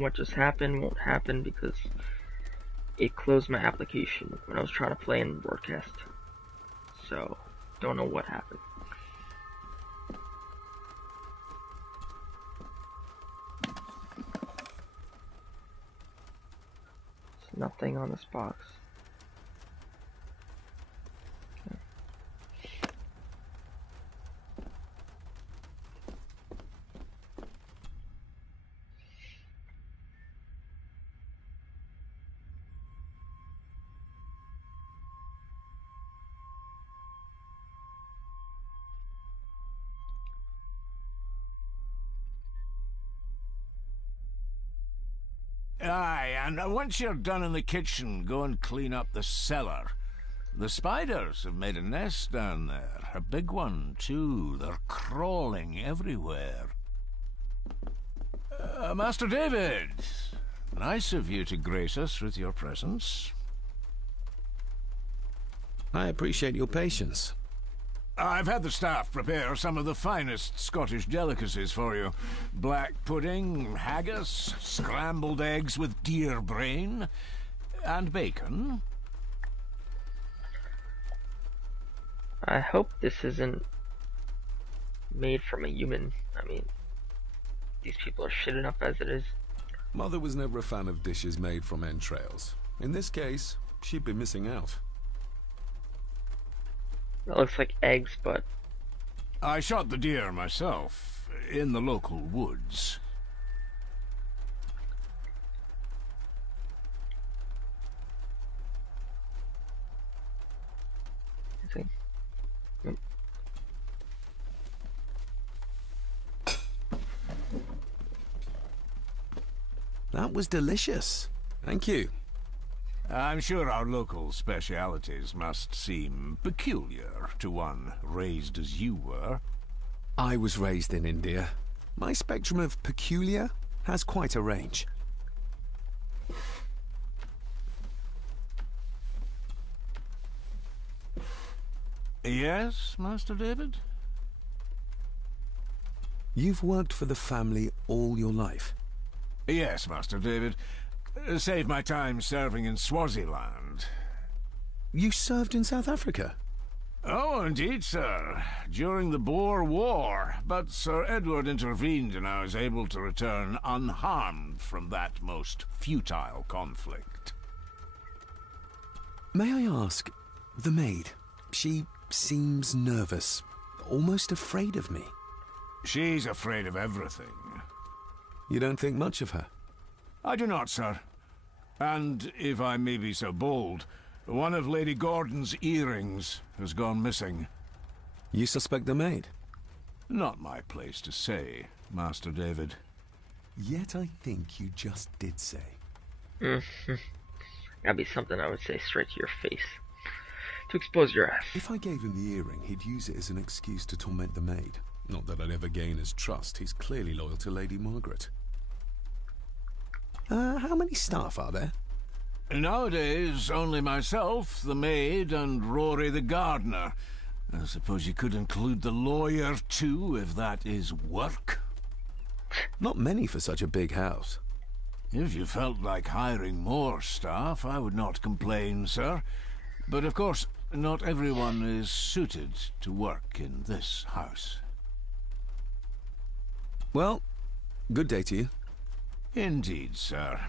what just happened won't happen because it closed my application when I was trying to play in broadcast. So, don't know what happened. There's nothing on this box. Aye, and once you're done in the kitchen, go and clean up the cellar. The spiders have made a nest down there. A big one, too. They're crawling everywhere. Master David, nice of you to grace us with your presence. I appreciate your patience. I've had the staff prepare some of the finest Scottish delicacies for you. Black pudding, haggis, scrambled eggs with deer brain, and bacon. I hope this isn't made from a human. I mean, these people are shit enough as it is. Mother was never a fan of dishes made from entrails. In this case, she'd be missing out. That looks like eggs, but... I shot the deer myself, in the local woods. Yep. That was delicious. Thank you. I'm sure our local specialities must seem peculiar to one raised as you were. I was raised in India. My spectrum of peculiar has quite a range. Yes, Master David? You've worked for the family all your life? Yes, Master David. Save my time serving in Swaziland. You served in South Africa? Oh, indeed, sir. During the Boer War. But Sir Edward intervened and I was able to return unharmed from that most futile conflict. May I ask, the maid, she seems nervous, almost afraid of me. She's afraid of everything. You don't think much of her? I do not, sir. And, if I may be so bold, one of Lady Gordon's earrings has gone missing. You suspect the maid? Not my place to say, Master David. Yet I think you just did say. That'd be something I would say straight to your face. To expose your ass. If I gave him the earring, he'd use it as an excuse to torment the maid. Not that I'd ever gain his trust. He's clearly loyal to Lady Margaret. How many staff are there? Nowadays, only myself, the maid, and Rory the gardener. I suppose you could include the lawyer, too, if that is work. Not many for such a big house. If you felt like hiring more staff, I would not complain, sir. But of course, not everyone is suited to work in this house. Well, good day to you. Indeed, sir.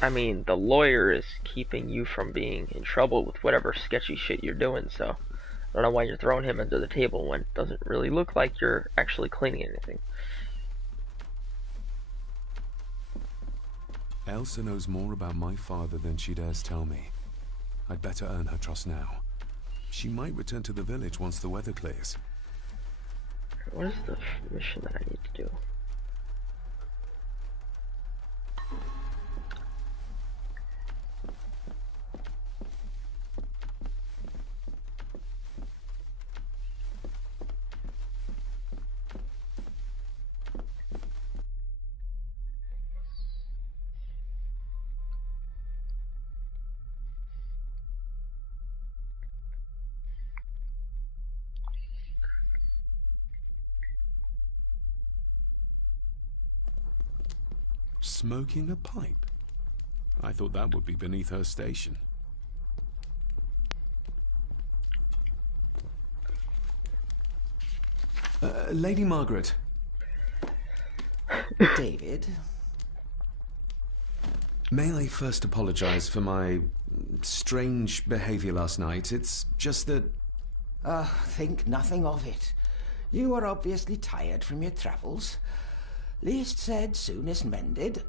I mean, the lawyer is keeping you from being in trouble with whatever sketchy shit you're doing, so I don't know why you're throwing him under the table when it doesn't really look like you're actually cleaning anything. Elsa knows more about my father than she dares tell me. I'd better earn her trust now. She might return to the village once the weather clears. What is the mission that I need to do? Smoking a pipe? I thought that would be beneath her station. Lady Margaret. David? May I first apologize for my strange behavior last night? It's just that... Think nothing of it. You were obviously tired from your travels. Least said, soonest mended.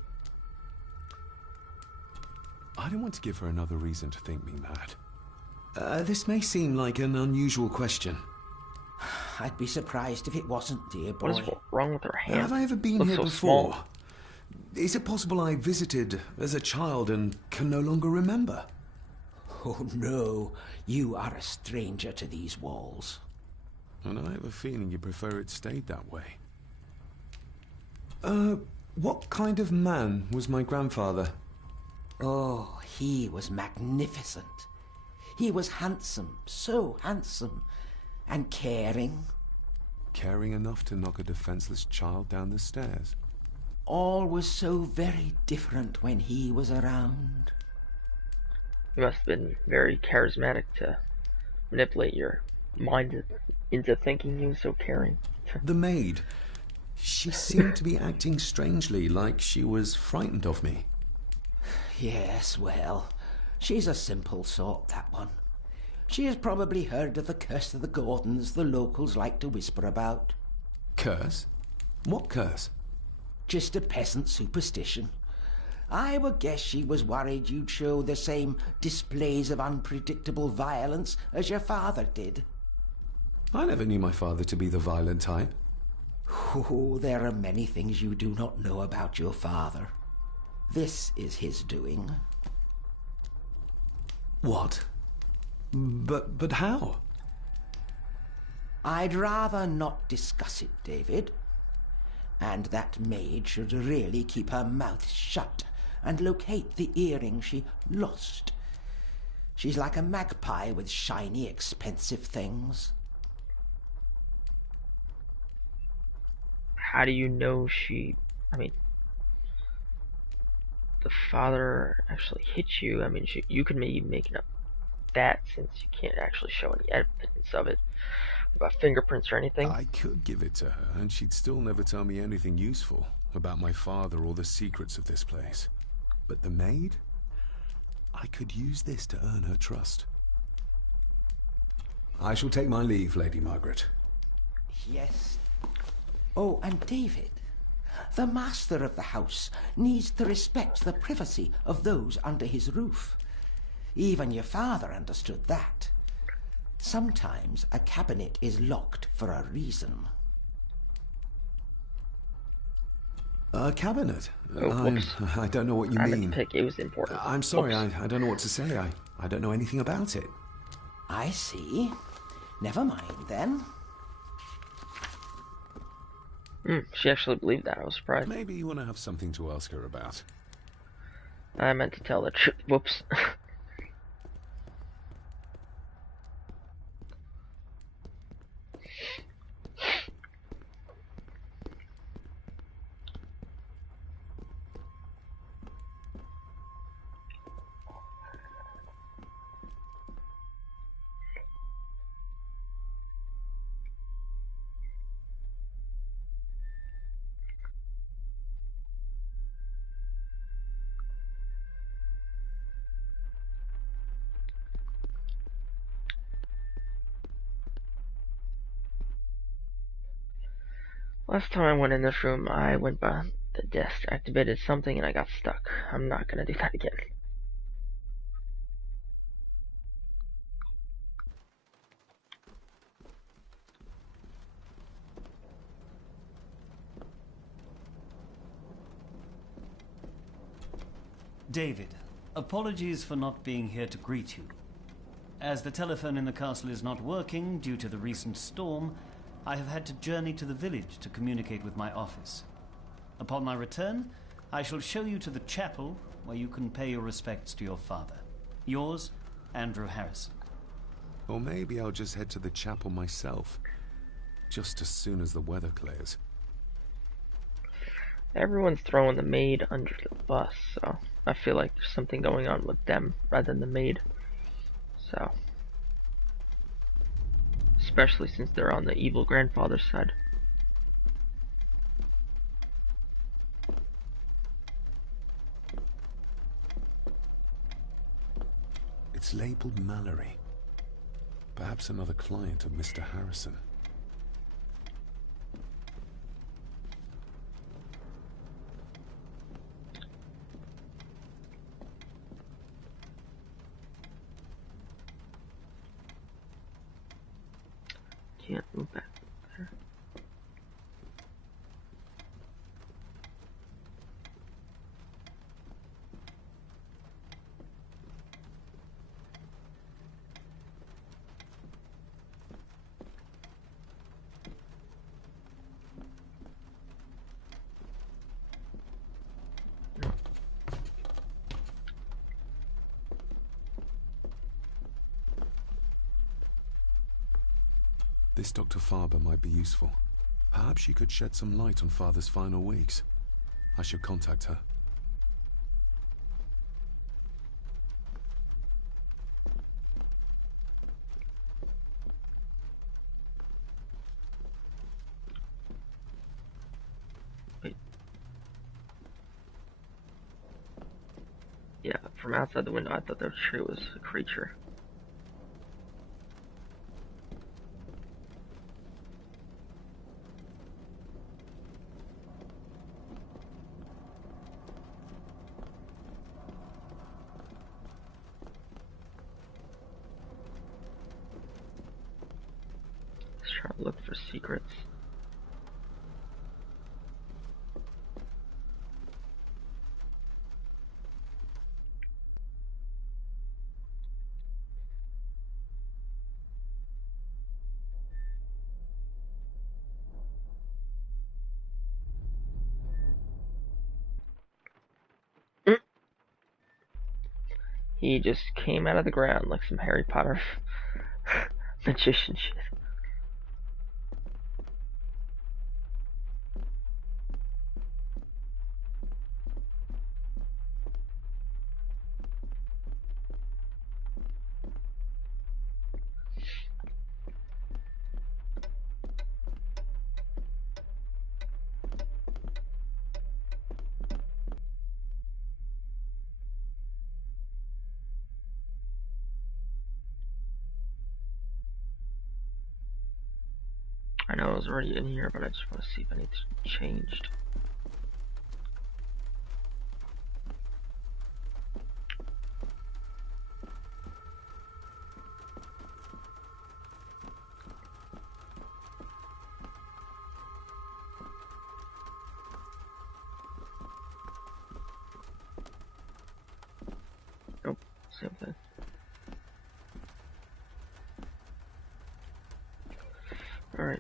I don't want to give her another reason to think me mad. This may seem like an unusual question. I'd be surprised if it wasn't, dear boy. What is wrong with her hand? Have I ever been Looks here so before? small. Is it possible I visited as a child and can no longer remember? Oh, no. You are a stranger to these walls. And I have a feeling you prefer it stayed that way. What kind of man was my grandfather? Oh, he was magnificent. He was handsome, so handsome, and caring. Caring enough to knock a defenseless child down the stairs. All was so very different when he was around. You must have been very charismatic to manipulate your mind into thinking he was so caring. The maid. She seemed to be acting strangely, like she was frightened of me. Yes, well, she's a simple sort, that one. She has probably heard of the curse of the Gordons the locals like to whisper about. Curse? What curse? Just a peasant superstition. I would guess she was worried you'd show the same displays of unpredictable violence as your father did. I never knew my father to be the violent type. Oh, there are many things you do not know about your father. This is his doing. What? But how? I'd rather not discuss it, David. And that maid should really keep her mouth shut and locate the earring she lost. She's like a magpie with shiny, expensive things. How do you know she... I mean... The father actually hit you. I mean, you could maybe be making up that since you can't actually show any evidence of it. About fingerprints or anything. I could give it to her, and she'd still never tell me anything useful about my father or the secrets of this place. But the maid? I could use this to earn her trust. I shall take my leave, Lady Margaret. Yes. Oh, and David, the master of the house needs to respect the privacy of those under his roof. Even your father understood that. Sometimes a cabinet is locked for a reason. A cabinet? Oh, I don't know what you I mean. meant to pick. It was important. I'm sorry, I don't know what to say. I don't know anything about it. I see. Never mind, then. She actually believed that. I was surprised. Maybe you want to have something to ask her about. I meant to tell the truth. Whoops. Last time I went in this room, I went by the desk, activated something, and I got stuck. I'm not gonna do that again. David, apologies for not being here to greet you. As the telephone in the castle is not working due to the recent storm, I have had to journey to the village to communicate with my office. Upon my return, I shall show you to the chapel where you can pay your respects to your father. Yours, Andrew Harrison. Or maybe I'll just head to the chapel myself, just as soon as the weather clears. Everyone's throwing the maid under the bus, so I feel like there's something going on with them rather than the maid. So, especially since they're on the evil grandfather's side. It's labeled Mallory. Perhaps another client of Mr. Harrison. Can't move back there. This Dr. Farber might be useful. Perhaps she could shed some light on Father's final weeks. I should contact her. Wait. Yeah, from outside the window, I thought that tree was a creature. Let's try to look for secrets. He just came out of the ground like some Harry Potter magician shit. I know it was already in here, but I just want to see if anything changed. Nope, same thing. Alright.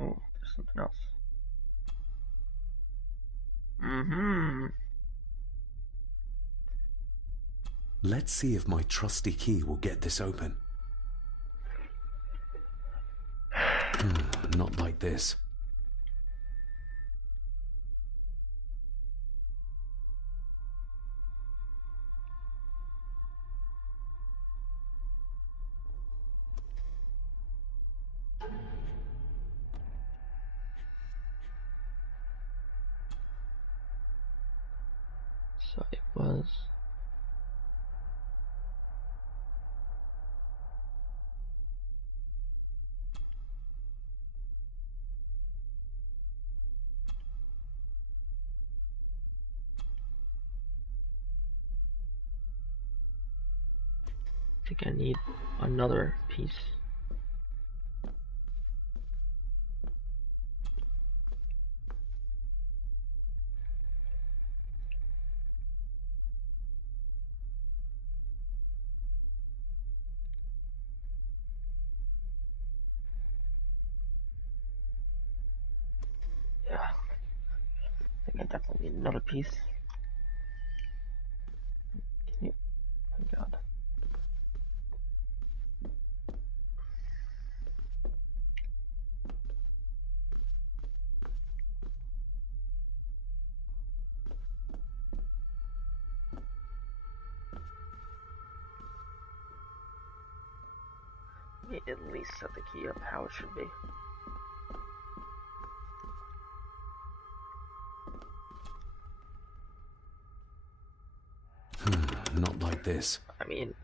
Oh, there's something else. Let's see if my trusty key will get this open. Not like this. So it was... think I need another piece. Yeah, I think I definitely need another piece. Yep. Thank God. Let me at least set the key up how it should be. Not like this. I mean,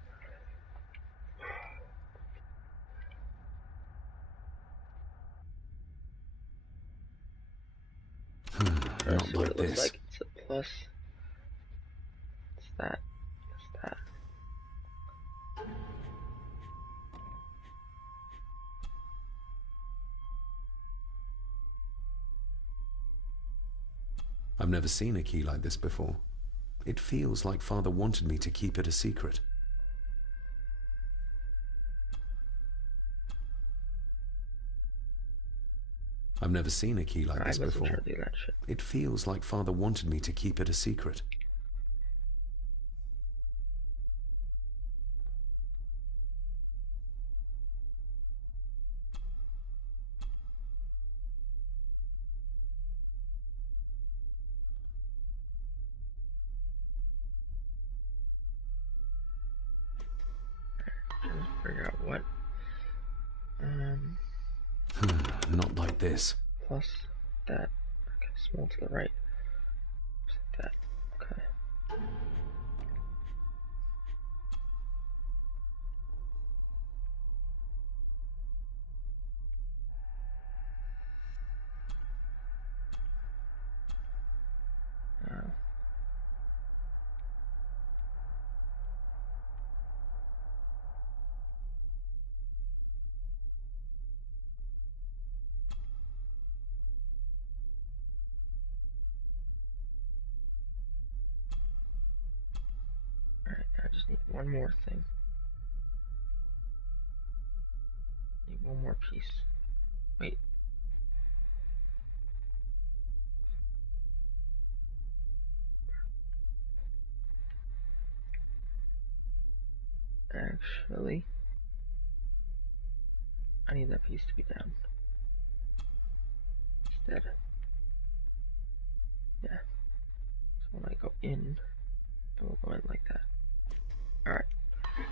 let's see what it looks like. It's a plus. It's that. It's that. I've never seen a key like this before. It feels like Father wanted me to keep it a secret. I've never seen a key like this before. It feels like Father wanted me to keep it a secret. Figure out what. Not like this. Plus that. Okay, small to the right. Just like that. Okay. Alright, I just need one more thing. Need one more piece. Wait. Actually, I need that piece to be down. Instead. Yeah. So when I go in, it will go in like that. Alright.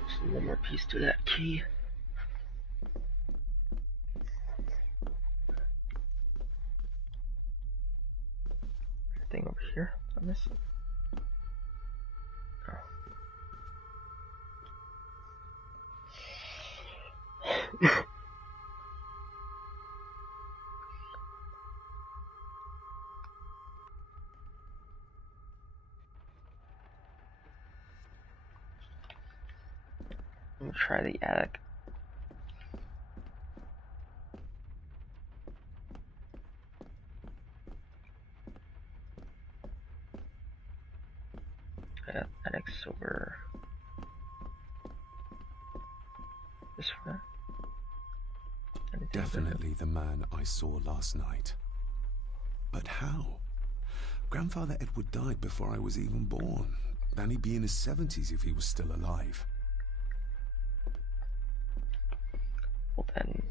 Just one more piece to that key. Thing over here on this. Oh. I'm gonna try the attic. Yeah, attic's over this way. Definitely the man I saw last night. But how? Grandfather Edward died before I was even born. And he'd be in his 70s if he was still alive. Well then,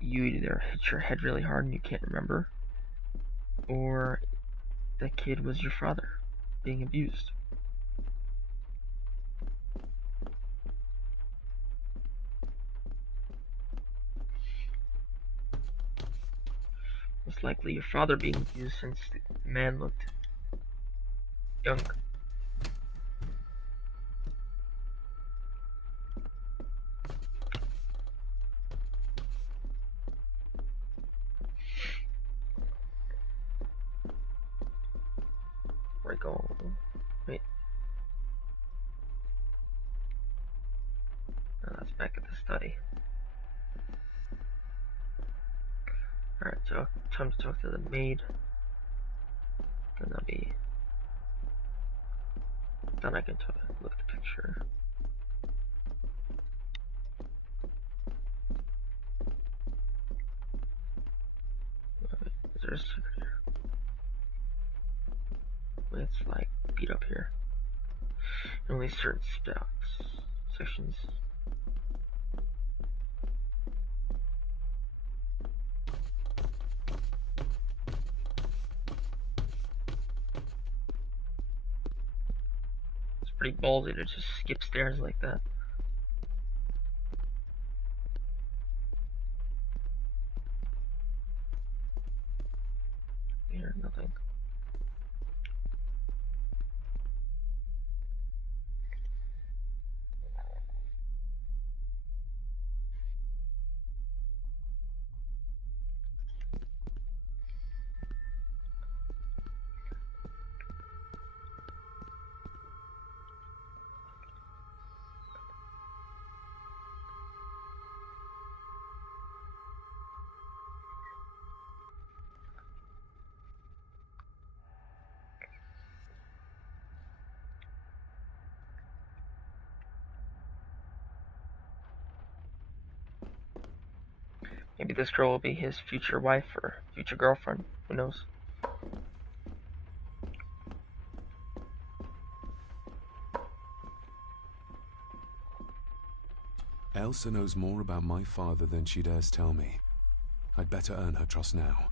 you either hit your head really hard and you can't remember, or the kid was your father being abused. Most likely your father being abused since the man looked young. Where I go? Wait. to the maid. Then that'll be. Then I can look at the picture. Is there a secret here? It's like beat up here. Only certain sections. It's pretty ballsy to just skip stairs like that. Here, nothing. Maybe this girl will be his future wife or future girlfriend. Who knows? Elsa knows more about my father than she dares tell me. I'd better earn her trust now.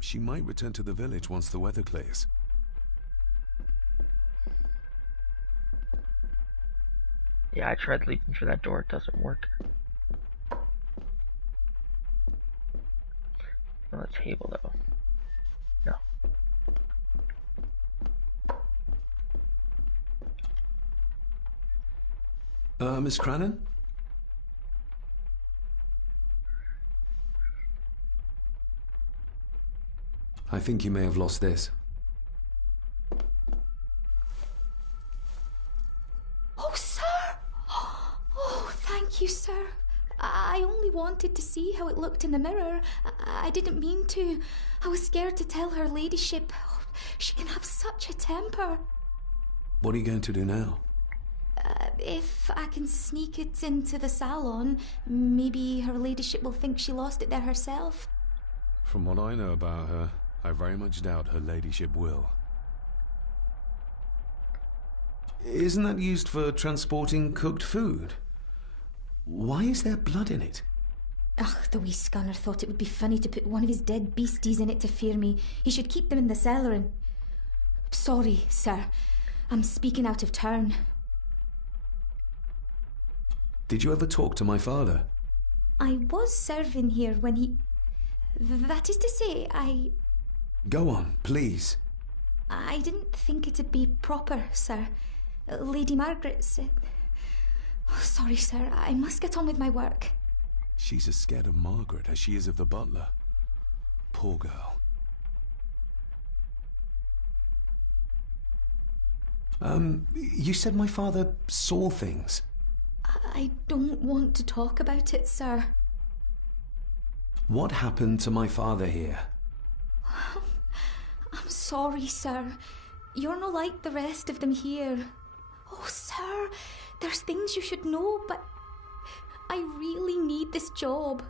She might return to the village once the weather clears. Yeah, I tried leaping through that door. It doesn't work. On the table, though. No. Miss Crannan? I think you may have lost this. Oh, sir! Oh, thank you, sir. I only wanted to see how it looked in the mirror. I didn't mean to. I was scared to tell her ladyship. Oh, she can have such a temper. What are you going to do now? If I can sneak it into the salon, maybe her ladyship will think she lost it there herself. From what I know about her, I very much doubt her ladyship will. Isn't that used for transporting cooked food? Why is there blood in it? Ugh, the wee scunner thought it would be funny to put one of his dead beasties in it to fear me. He should keep them in the cellar and... Sorry, sir. I'm speaking out of turn. Did you ever talk to my father? I was serving here when he... That is to say, Go on, please. I didn't think it'd be proper, sir. Lady Margaret said... Oh, sorry, sir. I must get on with my work. She's as scared of Margaret as she is of the butler. Poor girl. You said my father saw things. I don't want to talk about it, sir. What happened to my father here? I'm sorry, sir. You're not like the rest of them here. Oh, sir, there's things you should know, but I really need this job.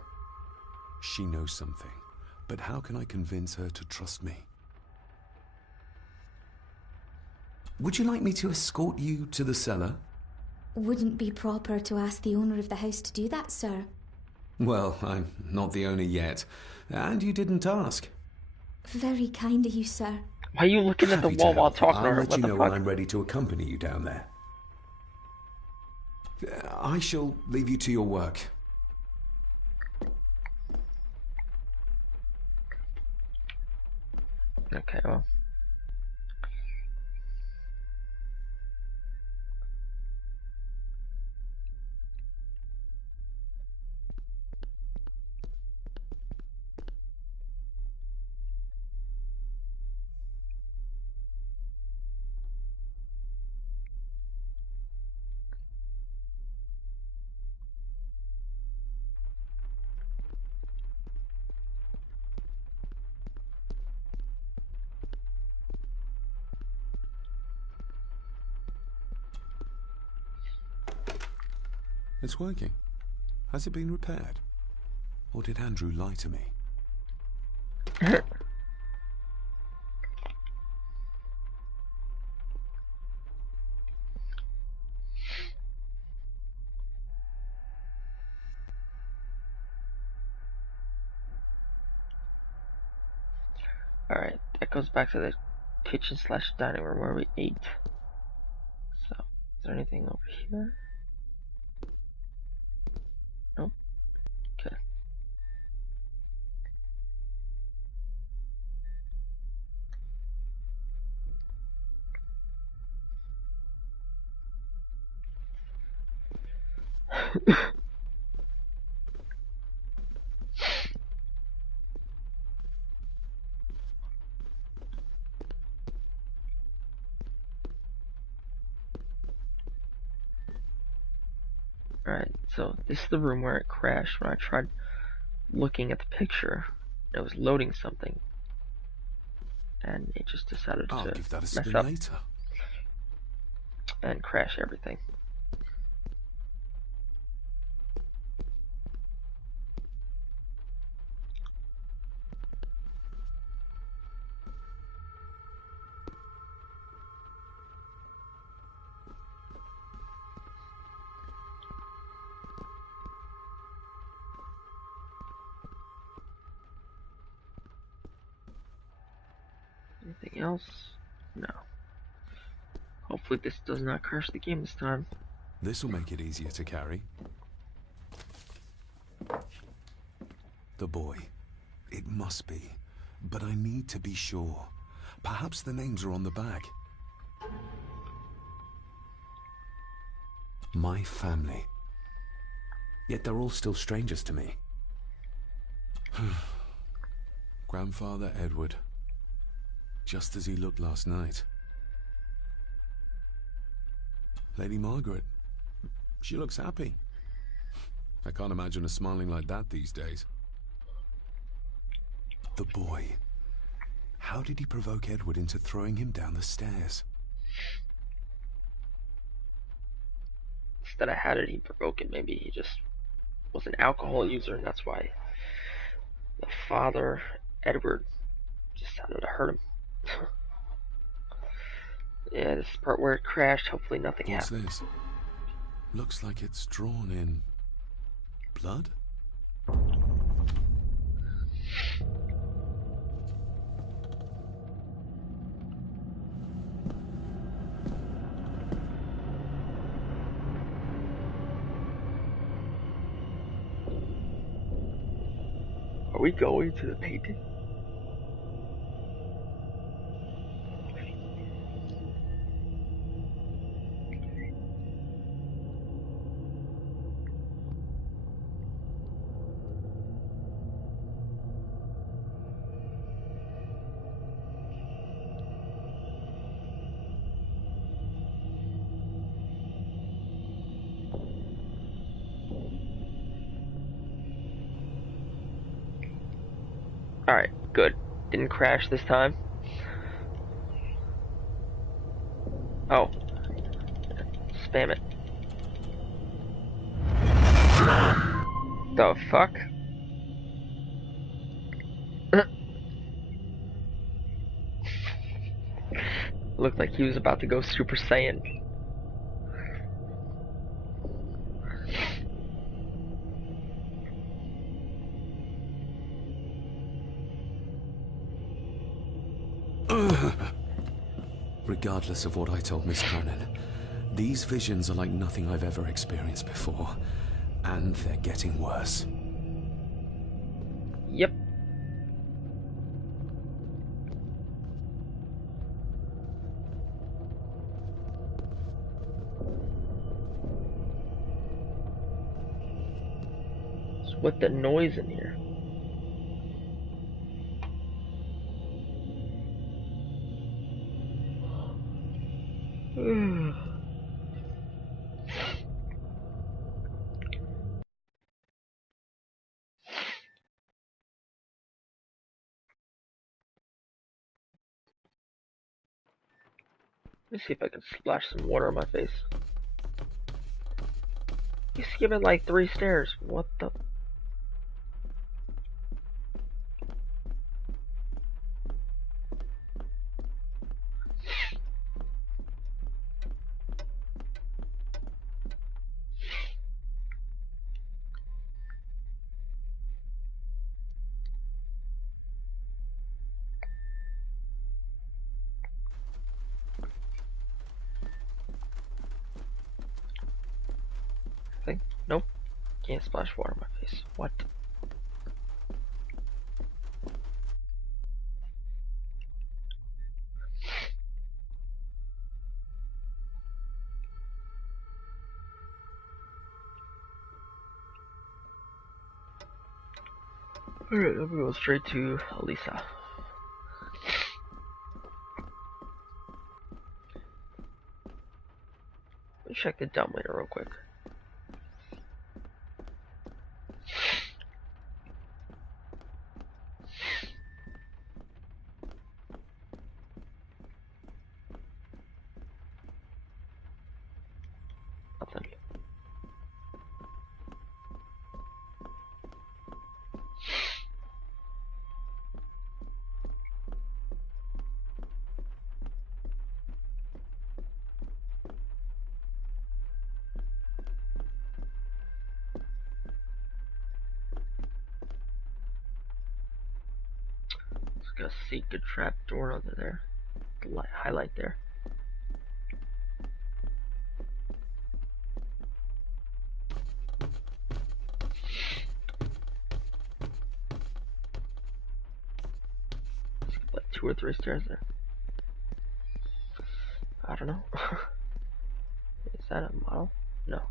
She knows something, but how can I convince her to trust me? Would you like me to escort you to the cellar? Wouldn't be proper to ask the owner of the house to do that, sir. Well, I'm not the owner yet, and you didn't ask. Very kind of you, sir. Why are you looking at the Happy to wall while help. talking to I'll her? let What you the know fuck? when I'm ready to accompany you down there. I shall leave you to your work. Okay, well. It's working. Has it been repaired? Or did Andrew lie to me? Alright, that goes back to the kitchen slash dining room where we ate. So, is there anything over here? Nope. Okay. Alright, so this is the room where it crashed when I tried looking at the picture. It was loading something. And it just decided I'll to give that a mess spin up later. and crash everything. Anything else? No. Hopefully this does not crash the game this time. This'll make it easier to carry. The boy. It must be. But I need to be sure. Perhaps the names are on the back. My family. Yet they're all still strangers to me. Grandfather Edward. Just as he looked last night. Lady Margaret. She looks happy. I can't imagine her smiling like that these days. The boy. How did he provoke Edward into throwing him down the stairs? Instead of how did he provoke it, maybe he just was an alcohol user and that's why the father, Edward, decided to hurt him. Yeah, this is the part where it crashed. Hopefully nothing happened. What's this? Looks like it's drawn in blood? Are we going to the painting? Alright, good. Didn't crash this time. Oh. Spam it. The fuck? Looked like he was about to go Super Saiyan. Regardless of what I told Miss Cronin, these visions are like nothing I've ever experienced before. And they're getting worse. Yep. What's with the noise in here? Let me see if I can splash some water on my face. You skipping like 3 stairs. What the? Thing? Nope. Can't splash water in my face. What? Alright, let me go straight to Elisa. Let me check the dumbwaiter real quick. Nothing. Just gotta seek a trap door under there. The light highlight there. Skip like 2 or 3 stairs there. I don't know. Is that a model? No.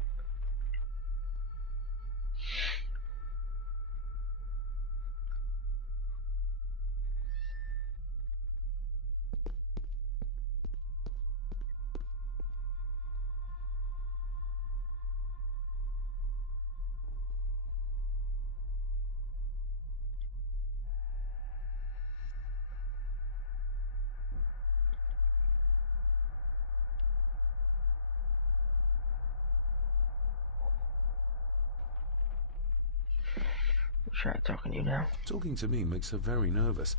Try talking to you now. Talking to me makes her very nervous,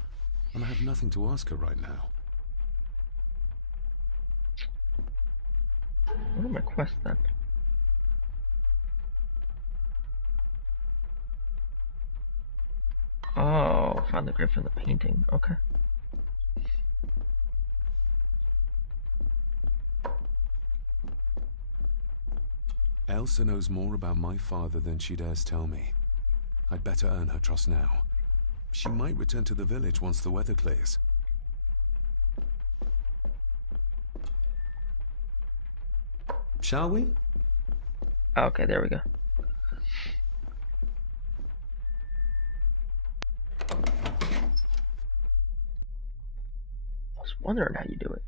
and I have nothing to ask her right now. What are my quests then? Oh, found the grip from the painting. Okay. Elsa knows more about my father than she dares tell me. I'd better earn her trust now. She might return to the village once the weather clears. Shall we? Okay, there we go. I was wondering how you do it.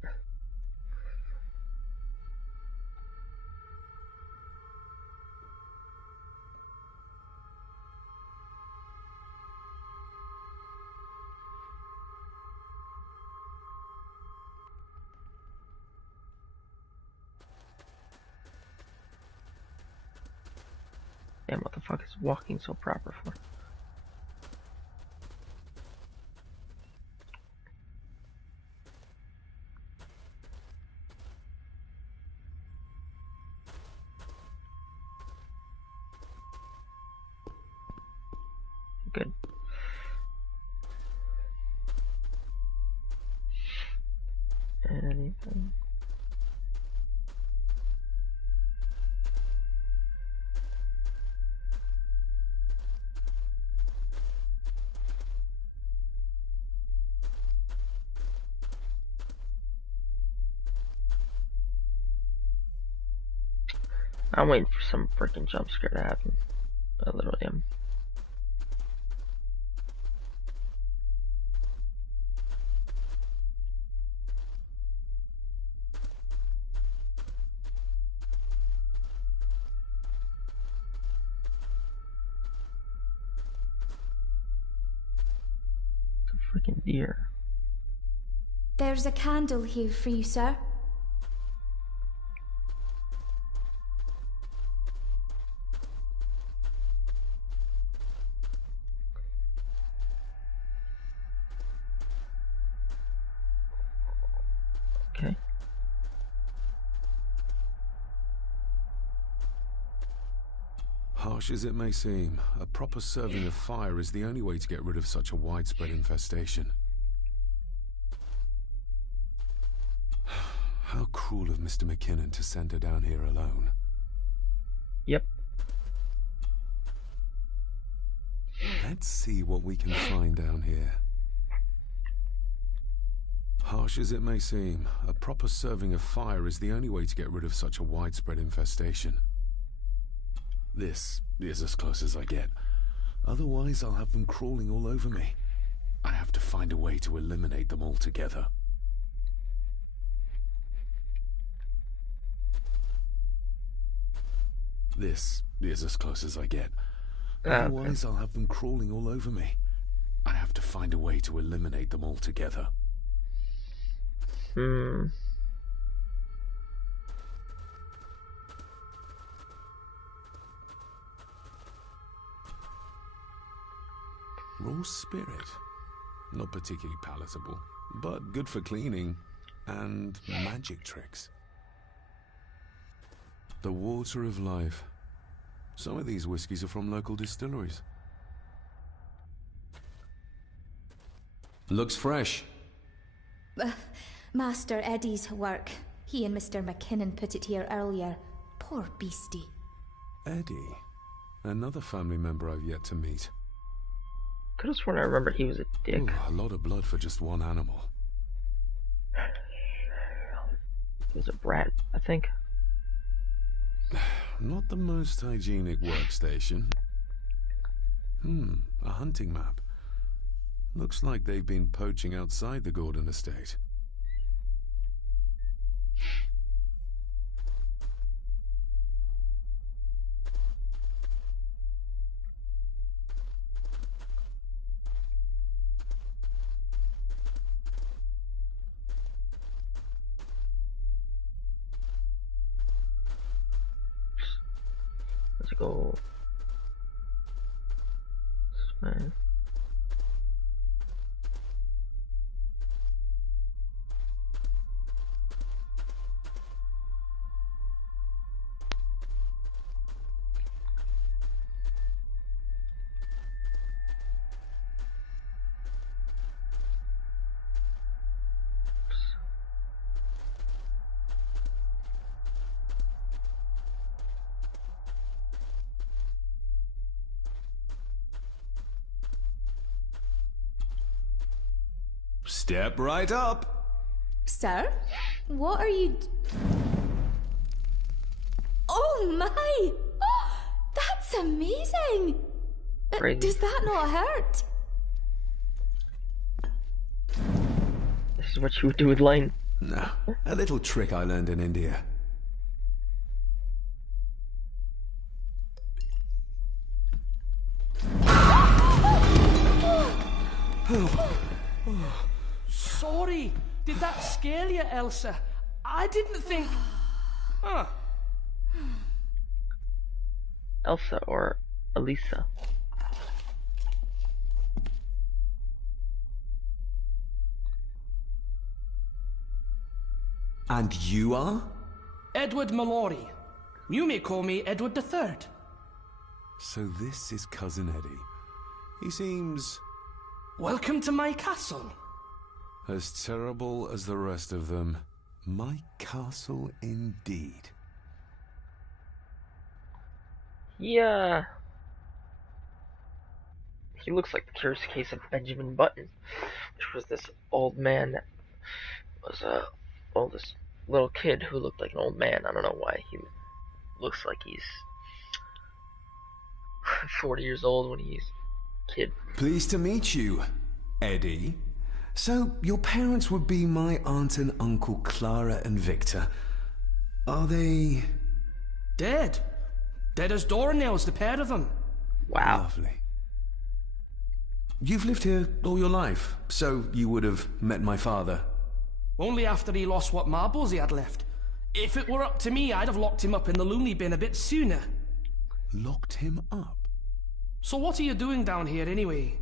Damn, what the fuck is walking so proper for? Good. Anything? I'm waiting for some freaking jump scare to happen. I literally am. It's a freaking deer. There's a candle here for you, sir. Okay. Harsh as it may seem, a proper serving of fire is the only way to get rid of such a widespread infestation. How cruel of Mr. McKinnon to send her down here alone. Yep. Let's see what we can find down here. Harsh as it may seem, a proper serving of fire is the only way to get rid of such a widespread infestation. This is as close as I get. Otherwise, I'll have them crawling all over me. I have to find a way to eliminate them altogether. This is as close as I get. Otherwise, I'll have them crawling all over me. I have to find a way to eliminate them altogether. Raw spirit. Not particularly palatable, but good for cleaning and magic tricks. The water of life. Some of these whiskies are from local distilleries. Looks fresh. Master Eddie's work. He and Mr. McKinnon put it here earlier. Poor beastie. Eddie. Another family member I've yet to meet. Could have sworn I remember he was a dick. Ooh, a lot of blood for just one animal. He was a brat, I think. Not the most hygienic workstation. A hunting map. Looks like they've been poaching outside the Gordon estate. Let's go. This way. Step right up. Sir? What are you... Oh my! Oh, that's amazing! Crazy. Does that not hurt? This is what you would do with Lane. No, a little trick I learned in India. Sorry, did that scare you, Elsa? I didn't think... Huh. Elsa or Elisa. And you are? Edward Mallory. You may call me Edward III. So this is Cousin Eddie. He seems... Welcome to my castle. as terrible as the rest of them. My castle indeed. Yeah. He looks like the curious case of Benjamin Button, which was this old man that was this little kid who looked like an old man. I don't know why he looks like he's 40 years old when he's a kid. Pleased to meet you, Eddie. So, your parents would be my aunt and uncle Clara and Victor. Are they... Dead. Dead as doornails, the pair of them. Wow. Lovely. You've lived here all your life, so you would have met my father. Only after he lost what marbles he had left. If it were up to me, I'd have locked him up in the loony bin a bit sooner. Locked him up? So what are you doing down here anyway?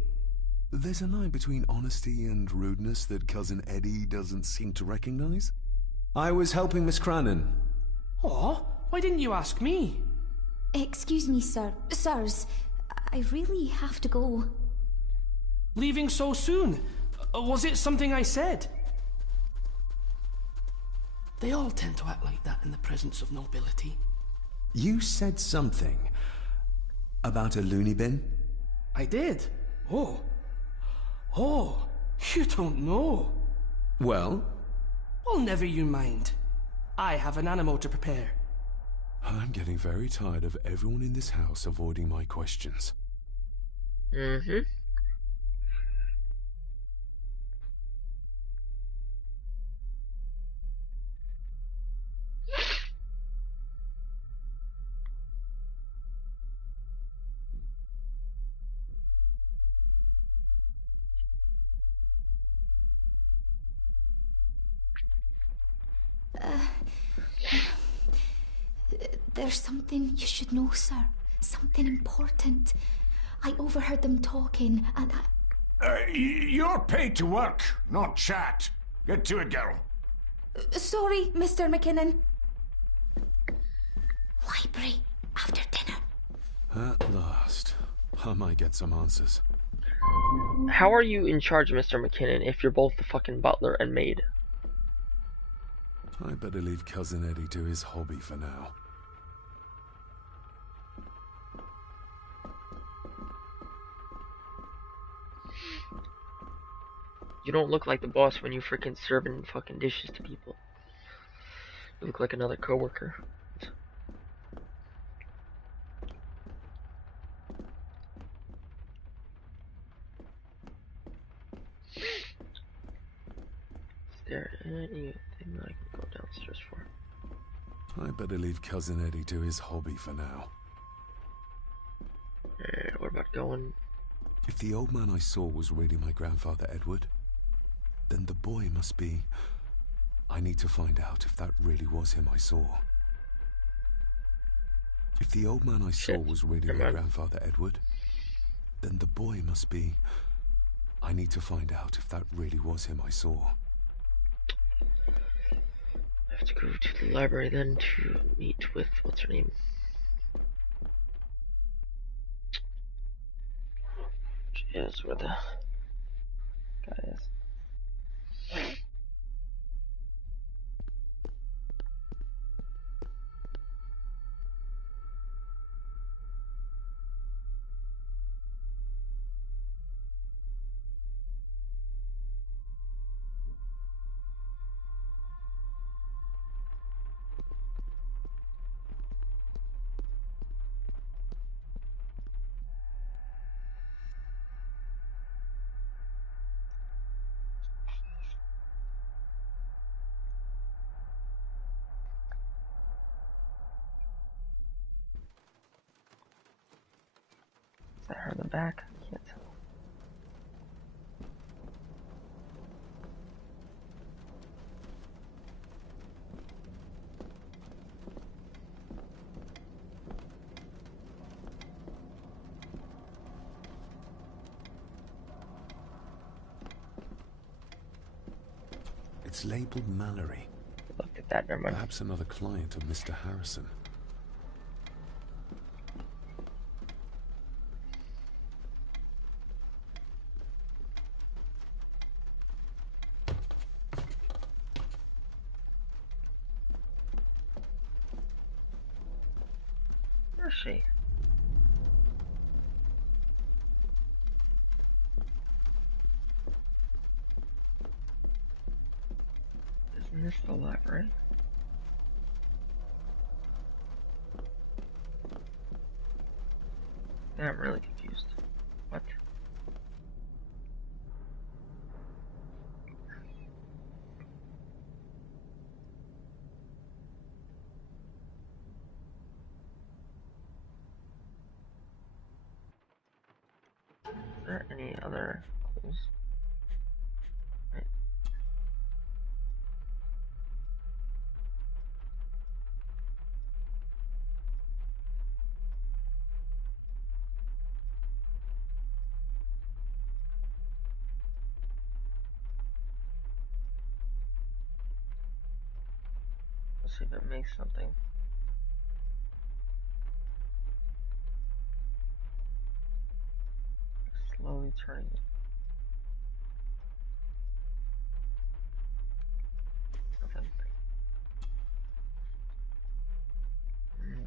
There's a line between honesty and rudeness that Cousin Eddie doesn't seem to recognize. I was helping Miss Crannan. Oh, why didn't you ask me? Excuse me, sir. Sirs, I really have to go. Leaving so soon? Was it something I said? They all tend to act like that in the presence of nobility. You said something about a loony bin? I did. Oh. Oh, you don't know. Well? Well, never you mind. I have an animal to prepare. I'm getting very tired of everyone in this house avoiding my questions. Mm-hmm. There's something you should know, sir. Something important. I overheard them talking, and You're paid to work, not chat. Get to it, girl. Sorry, Mr. McKinnon. Library, after dinner. At last, I might get some answers. How are you in charge, Mr. McKinnon, if you're both the fucking butler and maid? I better leave Cousin Eddie to his hobby for now. You don't look like the boss when you freaking serving fucking dishes to people. You look like another coworker. Is there anything I can go downstairs for? I better leave Cousin Eddie to his hobby for now. What about going? If the old man I saw was really my grandfather Edward, then the boy must be... I need to find out if that really was him I saw. If the old man I saw was really my grandfather Edward, then the boy must be... I need to find out if that really was him I saw. I have to go to the library then to meet with, what's her name? She is where the guy is. Is that her in the back? I can't tell. It's labeled Mallory. Looked at that, never mind. Perhaps another client of Mr. Harrison. Where is she? Isn't this the library? Yeah, I'm really confused. What? Is there any other clues? Right. see if it makes something. Slowly turning it. Nothing.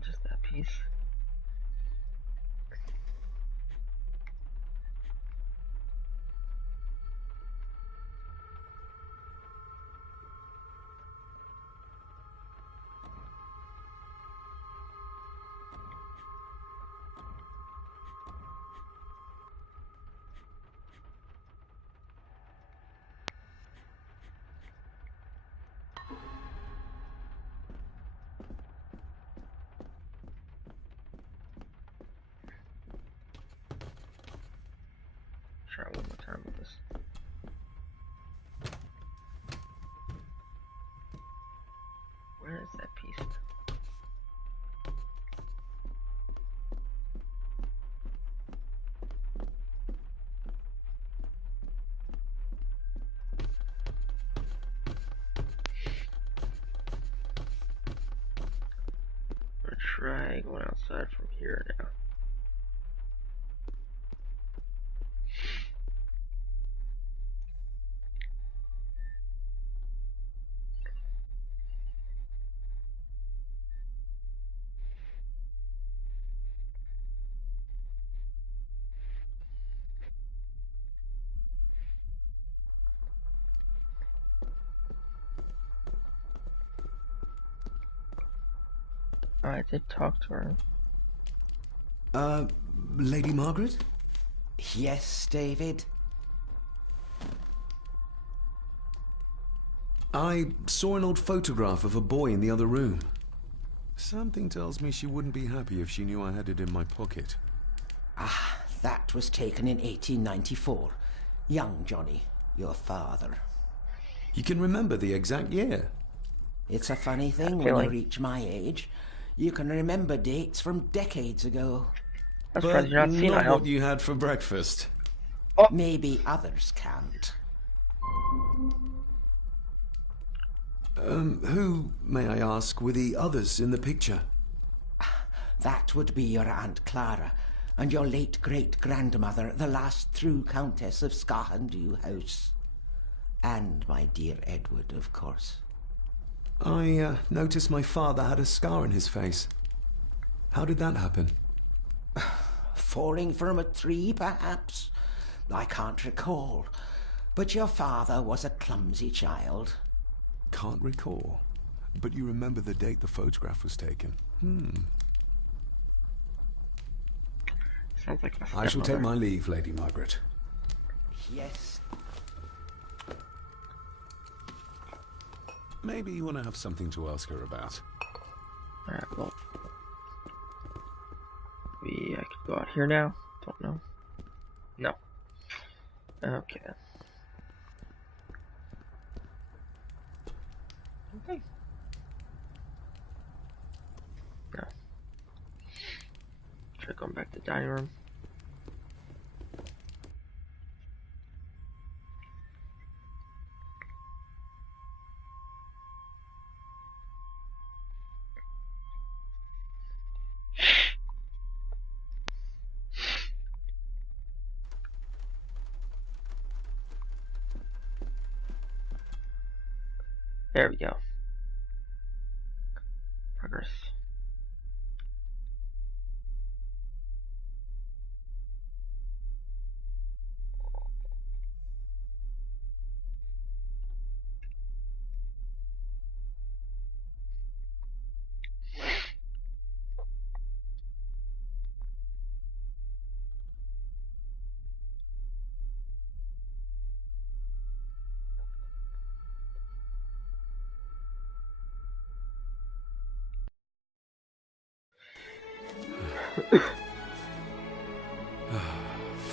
Just that piece. Try one more time with this. Where is that piece? I'm gonna try going outside from here now. I did talk to her. Lady Margaret? Yes, David? I saw an old photograph of a boy in the other room. Something tells me she wouldn't be happy if she knew I had it in my pocket. Ah, that was taken in 1894. Young Johnny, your father. You can remember the exact year? It's a funny thing when you reach my age. You can remember dates from decades ago. That's right, you're not senile. Not what you had for breakfast. Oh. Maybe others can't. Who, may I ask, were the others in the picture? That would be your Aunt Clara and your late great-grandmother, the last true Countess of Scahandew House. And my dear Edward, of course. I noticed my father had a scar on his face. How did that happen? Falling from a tree, perhaps? I can't recall. But your father was a clumsy child. Can't recall. But you remember the date the photograph was taken? Sounds like my I shall take my leave, Lady Margaret. Yes. Maybe you want to have something to ask her about. Alright, well. Maybe I could go out here now? Don't know. No. Okay. Okay. No. Try going back to the dining room. There we go. Progress.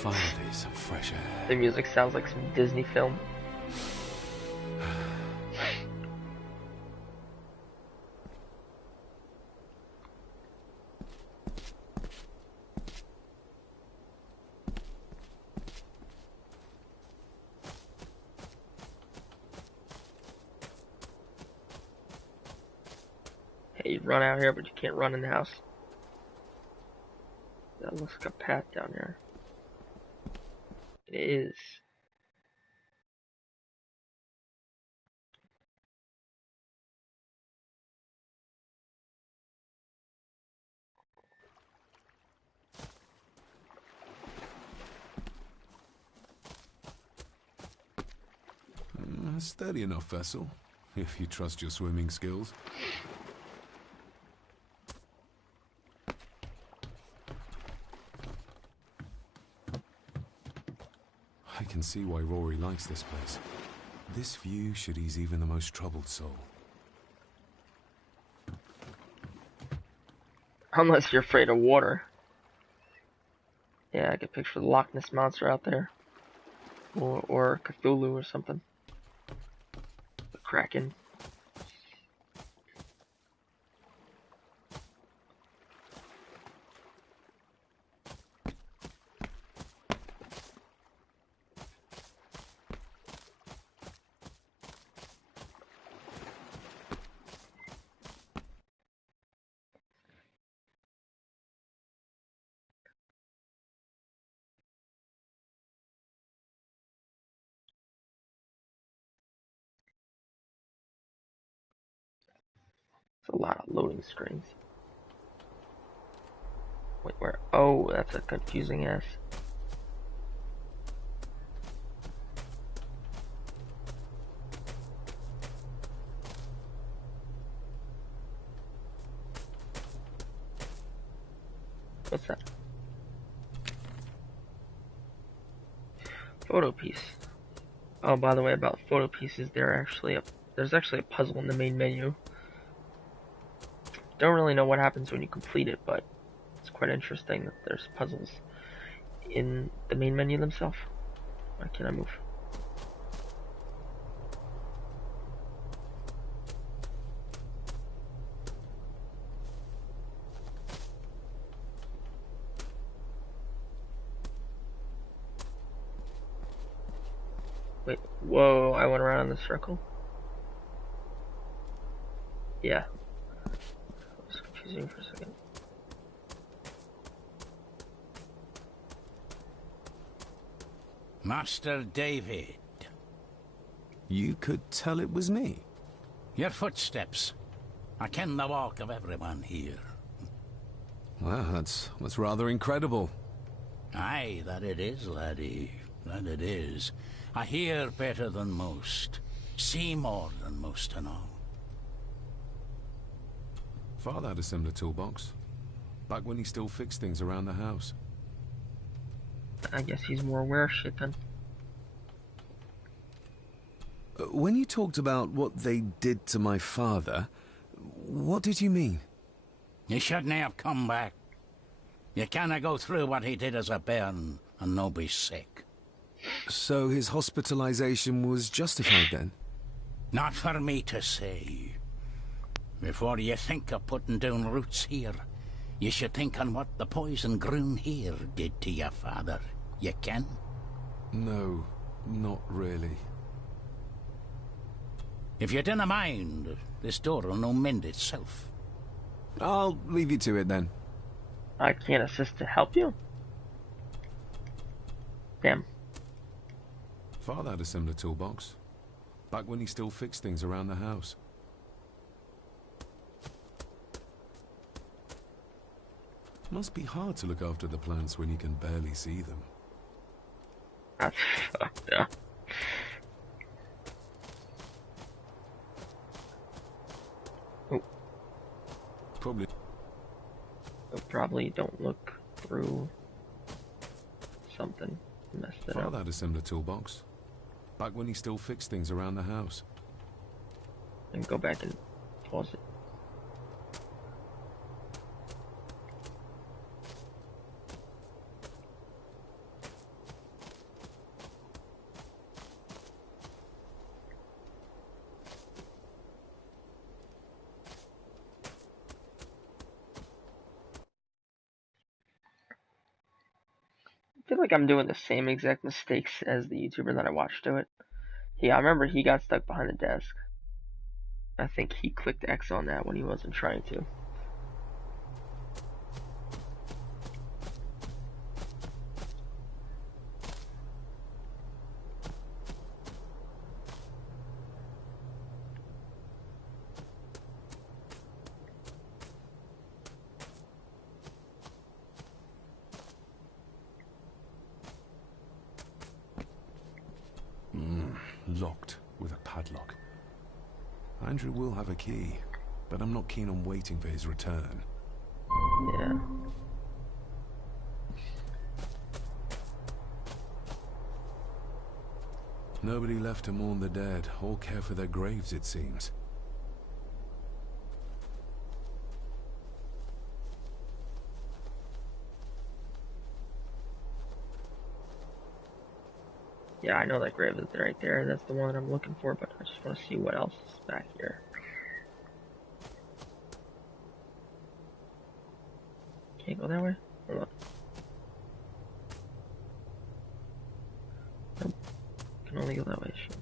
Finally, some fresh air. The music sounds like some Disney film. You run out here, but you can't run in the house. That looks like a path down here. It is. A steady enough vessel, if you trust your swimming skills. I can see why Rory likes this place. This view should ease even the most troubled soul. Unless you're afraid of water. Yeah, I could picture the Loch Ness Monster out there. Or Cthulhu or something. The Kraken. It's a lot of loading screens. Wait, where? Oh, that's a confusing ass. What's that? Photo piece. Oh, by the way, about photo pieces, there's actually a puzzle in the main menu. Don't really know what happens when you complete it, but it's quite interesting that there's puzzles in the main menu themselves. Why can't I move? Wait, whoa, I went around in the circle? Yeah. It was confusing for a second. Master David. You could tell it was me. Your footsteps. I ken the walk of everyone here. Wow, that's rather incredible. Aye, that it is, laddie. That it is. I hear better than most. See more than most and all. Father had a similar toolbox. Back when he still fixed things around the house. I guess he's more aware of shit then. When you talked about what they did to my father, what did you mean? You shouldn't have come back. You canna go through what he did as a bairn and no be sick. So his hospitalization was justified then? Not for me to say. Before you think of putting down roots here, you should think on what the poison grown here did to your father. You can? No, not really. If you dinna mind, this door will no mend itself. I'll leave you to it then. I can't assist to help you? Damn. Father had a similar toolbox. Back when he still fixed things around the house. Must be hard to look after the plants when you can barely see them. That's fucked up. Oh. Probably don't look through something. Messed it up. Father had a similar toolbox. Back when he still fixed things around the house. And go back and pause it. I feel like I'm doing the same exact mistakes as the YouTuber that I watched do it. I remember he got stuck behind the desk. I think he clicked X on that when he wasn't trying to. Locked with a padlock. Andrew will have a key, but I'm not keen on waiting for his return. Yeah. Nobody left to mourn the dead or care for their graves, it seems. Yeah, I know that grave is right there. That's the one I'm looking for, but I just want to see what else is back here. Can't go that way? Hold on. Nope. Can only go that way. Sure.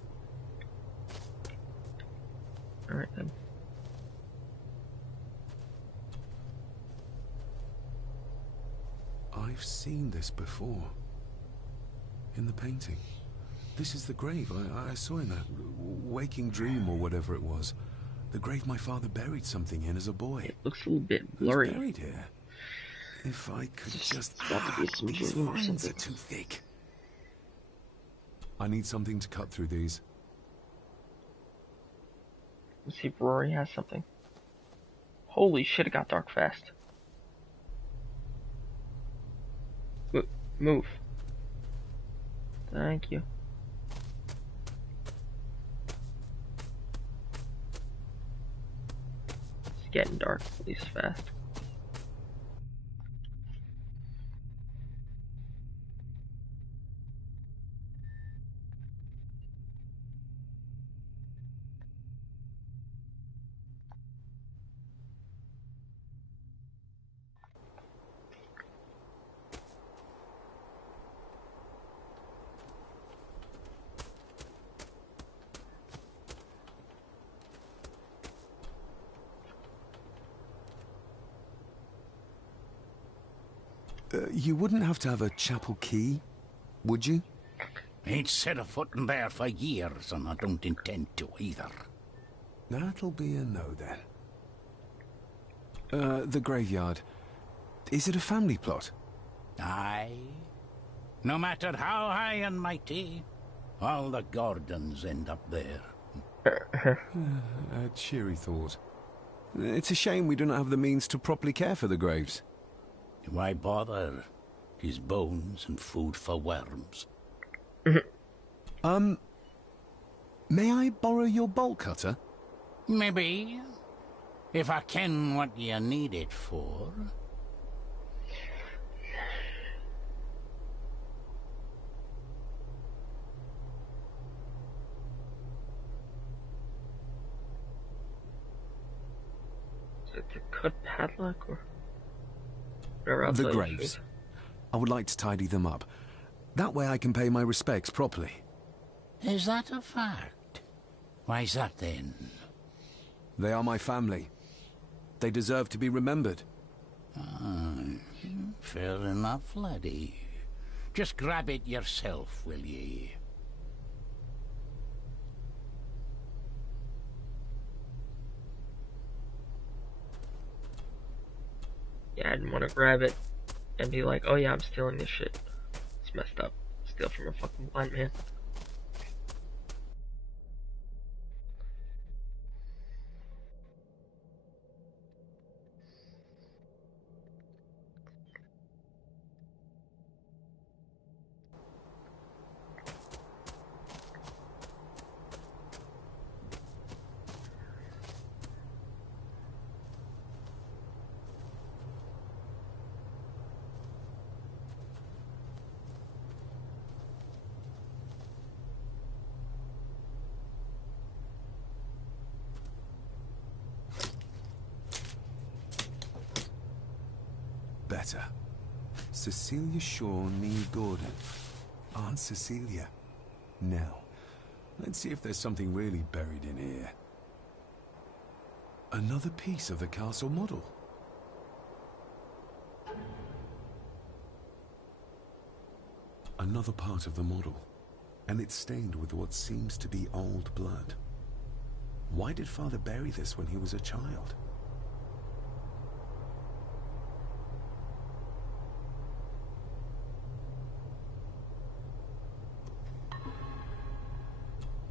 Alright then. I've seen this before. In the painting. This is the grave I saw in that waking dream or whatever it was. The grave my father buried something in as a boy. It looks a little bit blurry. Who's buried here? If I could just... It's got to be some these dream or vines something. are too thick. I need something to cut through these. Let's see if Rory has something. Holy shit, it got dark fast. Move. Thank you. It's getting dark, at least fast. You wouldn't have to have a chapel key, would you? Ain't set a foot in there for years, and I don't intend to either. That'll be a no then. The graveyard. Is it a family plot? Aye. No matter how high and mighty, all the Gordons end up there. A cheery thought. It's a shame we do not have the means to properly care for the graves. Why bother? His bones and food for worms. May I borrow your bolt cutter? Maybe. If I ken what you need it for. Is it to cut padlock or whatever else? The graves. I would like to tidy them up. That way I can pay my respects properly. Is that a fact? Why's that then? They are my family. They deserve to be remembered. Fair enough, laddie. Just grab it yourself, will ye? Yeah, I didn't want to grab it and be like, oh yeah, I'm stealing this shit. It's messed up. Steal from a fucking blind man. Better. Cecilia Shaw, Nee Gordon. Aunt Cecilia. Now, let's see if there's something really buried in here. Another piece of the castle model. Another part of the model. And it's stained with what seems to be old blood. Why did Father bury this when he was a child?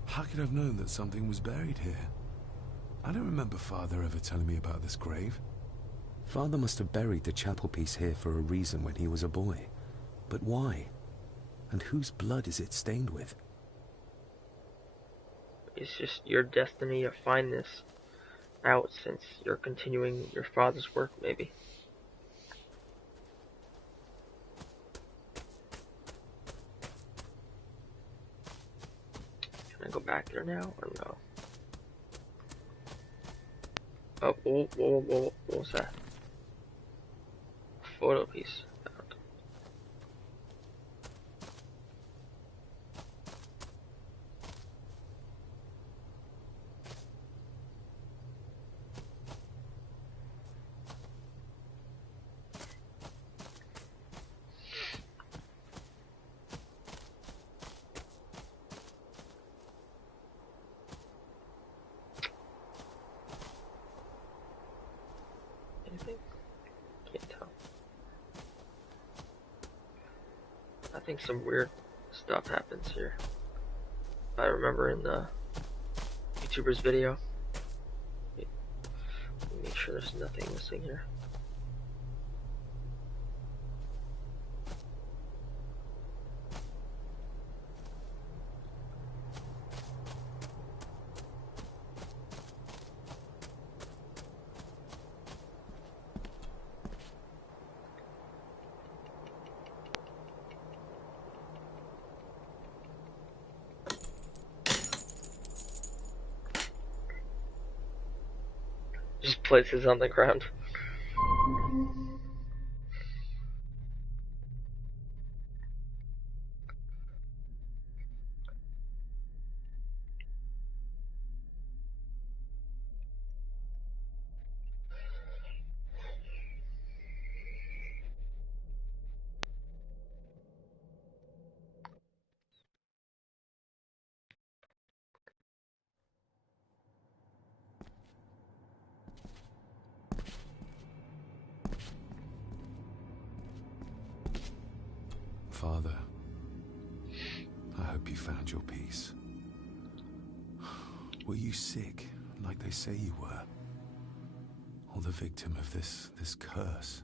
How could I have known that something was buried here? I don't remember Father ever telling me about this grave. Father must have buried the chapel piece here for a reason when he was a boy. But why? And whose blood is it stained with? It's just your destiny to find this out since you're continuing your father's work, maybe. Can I go back there now or no? Oh, whoa, what was that? Photo piece. Anything? Can't tell. I think some weird stuff happens here. I remember in the YouTuber's video. Make sure there's nothing missing here. Just places on the ground. Father, I hope you found your peace. Were you sick, like they say you were? Or the victim of this curse?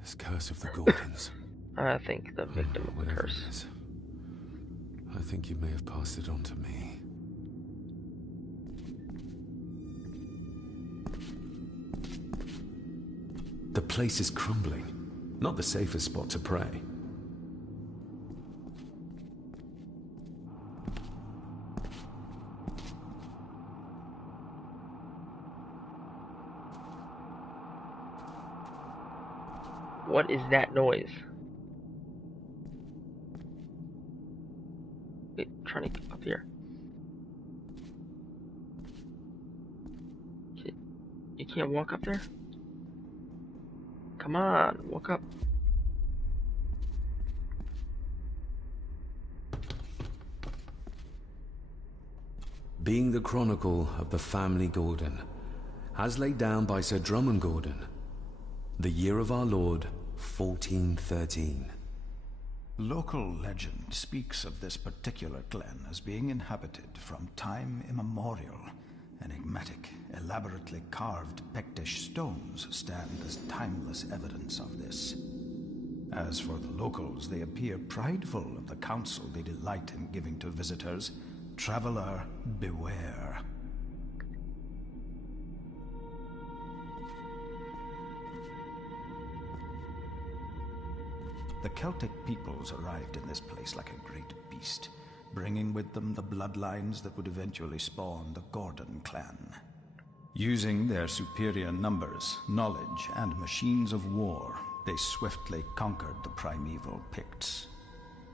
This curse of the Gordons? I think the victim of the Whatever curse. it is, I think you may have passed it on to me. The place is crumbling. Not the safest spot to pray. What is that noise? Wait, I'm trying to get up here. You can't walk up there? Come on, walk up. Being the chronicle of the family Gordon, as laid down by Sir Drummond Gordon, the year of our Lord, 1413. Local legend speaks of this particular glen as being inhabited from time immemorial. Enigmatic, elaborately carved Pictish stones stand as timeless evidence of this. As for the locals, they appear prideful of the counsel they delight in giving to visitors. Traveler, beware. The Celtic peoples arrived in this place like a great beast, bringing with them the bloodlines that would eventually spawn the Gordon clan. Using their superior numbers, knowledge, and machines of war, they swiftly conquered the primeval Picts.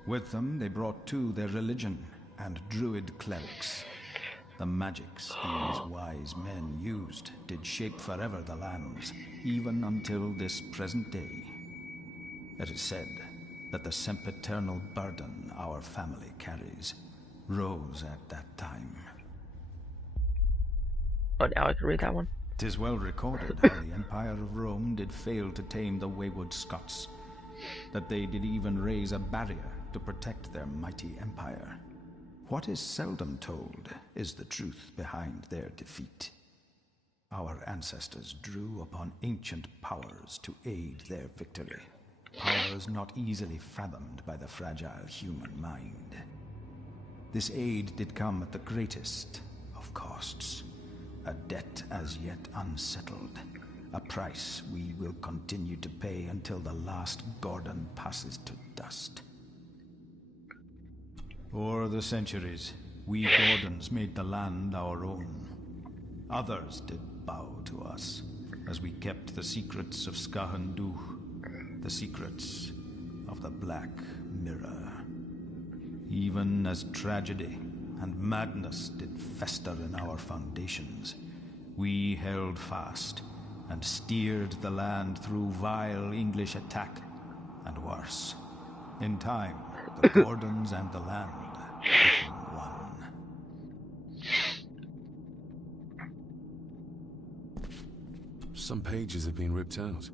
With them, they brought too their religion and druid clerics. The magics these wise men used did shape forever the lands, even until this present day. It is said that the sempiternal burden our family carries rose at that time. Oh, now I can read that one? 'Tis well recorded how the Empire of Rome did fail to tame the wayward Scots, that they did even raise a barrier to protect their mighty empire. What is seldom told is the truth behind their defeat. Our ancestors drew upon ancient powers to aid their victory, powers not easily fathomed by the fragile human mind. This aid did come at the greatest of costs, a debt as yet unsettled, a price we will continue to pay until the last Gordon passes to dust. O'er the centuries, we Gordons made the land our own. Others did bow to us as we kept the secrets of Skahandu, the secrets of the Black Mirror. Even as tragedy and madness did fester in our foundations, we held fast and steered the land through vile English attack and worse. In time, the Gordons and the land became one. Some pages have been ripped out.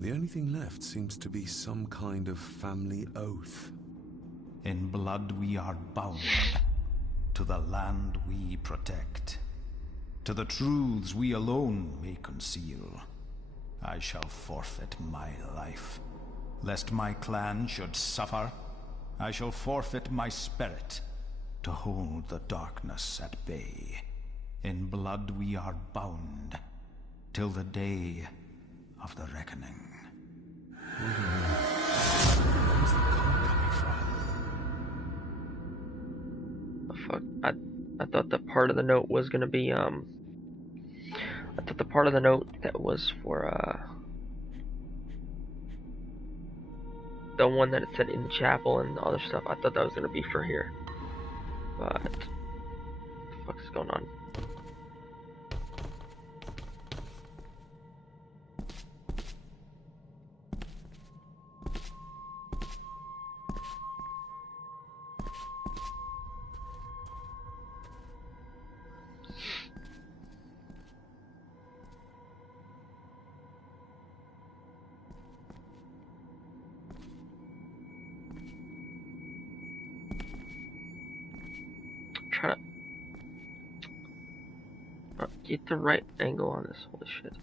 The only thing left seems to be some kind of family oath. In blood we are bound to the land we protect, to the truths we alone may conceal. I shall forfeit my life, lest my clan should suffer. I shall forfeit my spirit to hold the darkness at bay. In blood we are bound till the day of the reckoning. Where's the call coming from? The fuck? I thought the part of the note was gonna be I thought the part of the note that was for the one that it said in the chapel and other stuff, I thought that was gonna be for here. But what the fuck is going on? Trying to get the right angle on this. Holy shit.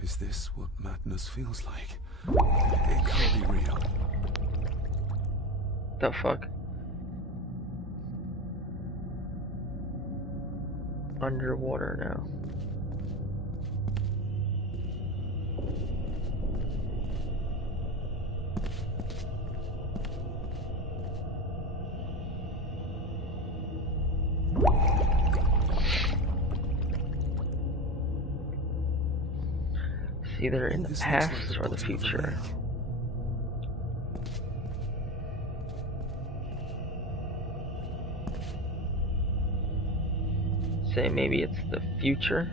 Is this what madness feels like? It can't be real. The fuck? Underwater now. It's either in the past or the future. Say maybe it's the future.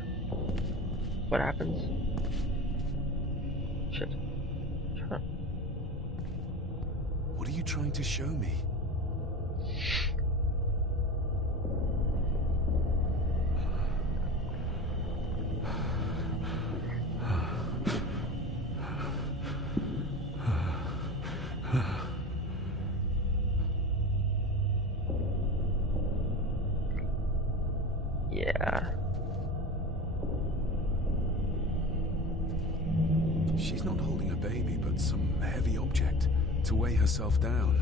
What happens? Shit. What are you trying to show me? Yeah. She's not holding a baby, but some heavy object to weigh herself down.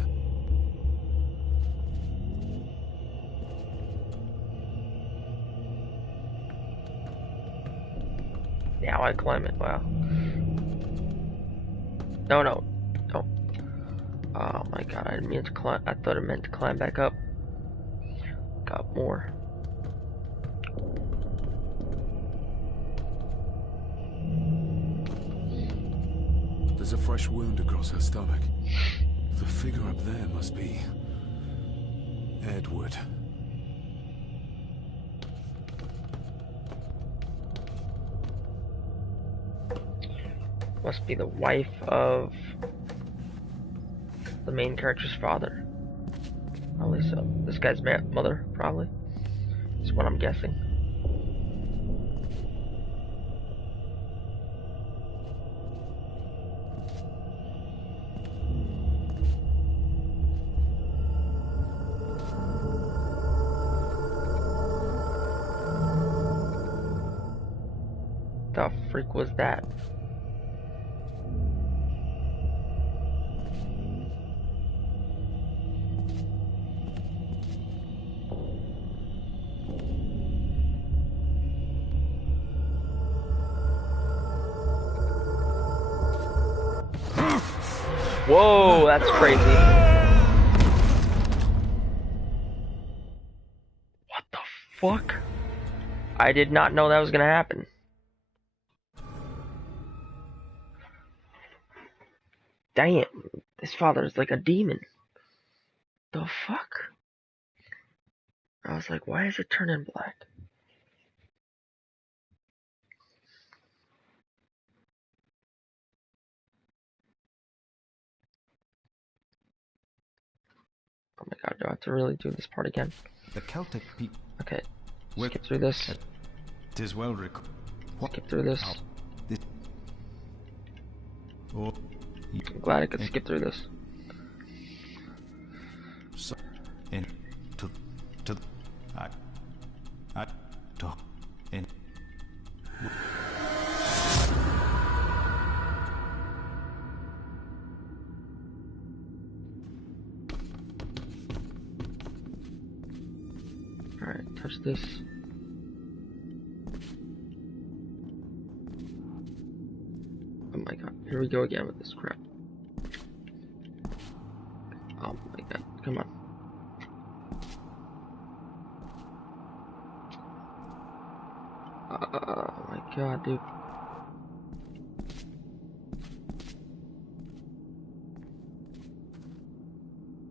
Now I climb it. Wow. No, no, no. Oh my god! I didn't mean to climb. I thought it meant to climb back up. Got more. There's a fresh wound across her stomach. The figure up there must be Edward. Must be the wife of the main character's father. Probably so. This guy's mother, probably. Is what I'm guessing. The freak was that? Whoa, that's crazy. What the fuck? I did not know that was gonna happen. Damn, this father is like a demon. The fuck? I was like, why is it turning black? Oh my god, do I have to really do this part again? The Celtic people. Okay, skip through this. Tis well Skip through this. Oh, I'm glad I could skip through this. so, in to I to in. Alright, touch this. Oh my god, here we go again with this crap. Oh my god, come on. Oh my god, dude.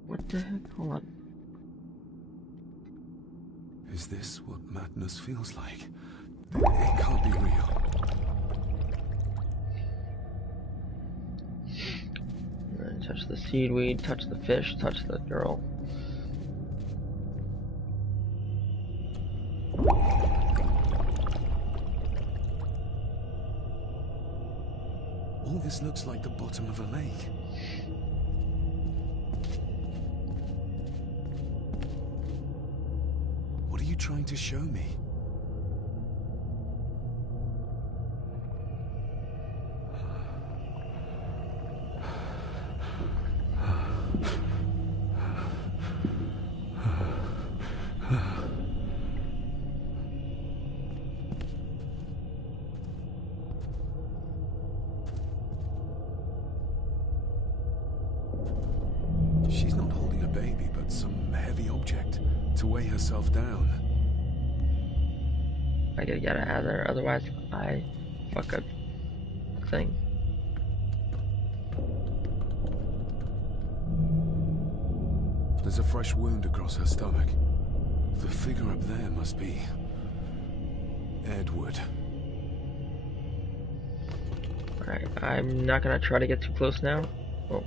What the heck? Hold on. Is this what madness feels like? It can't be real. Touch the seaweed, touch the fish, touch the girl. All this looks like the bottom of a lake. What are you trying to show me? She's not holding a baby, but some heavy object to weigh herself down. I gotta get it out of there, otherwise I fuck a thing. There's a fresh wound across her stomach. The figure up there must be Edward. Alright, I'm not gonna try to get too close now. Well,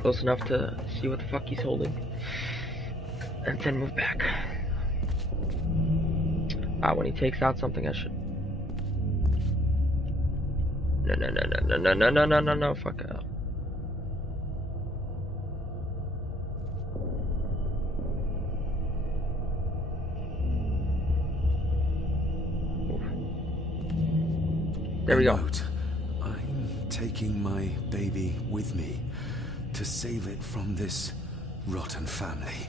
close enough to see what the fuck he's holding. And then move back. When he takes out something, I should... No, fuck out. There we go. Note. I'm taking my baby with me to save it from this rotten family.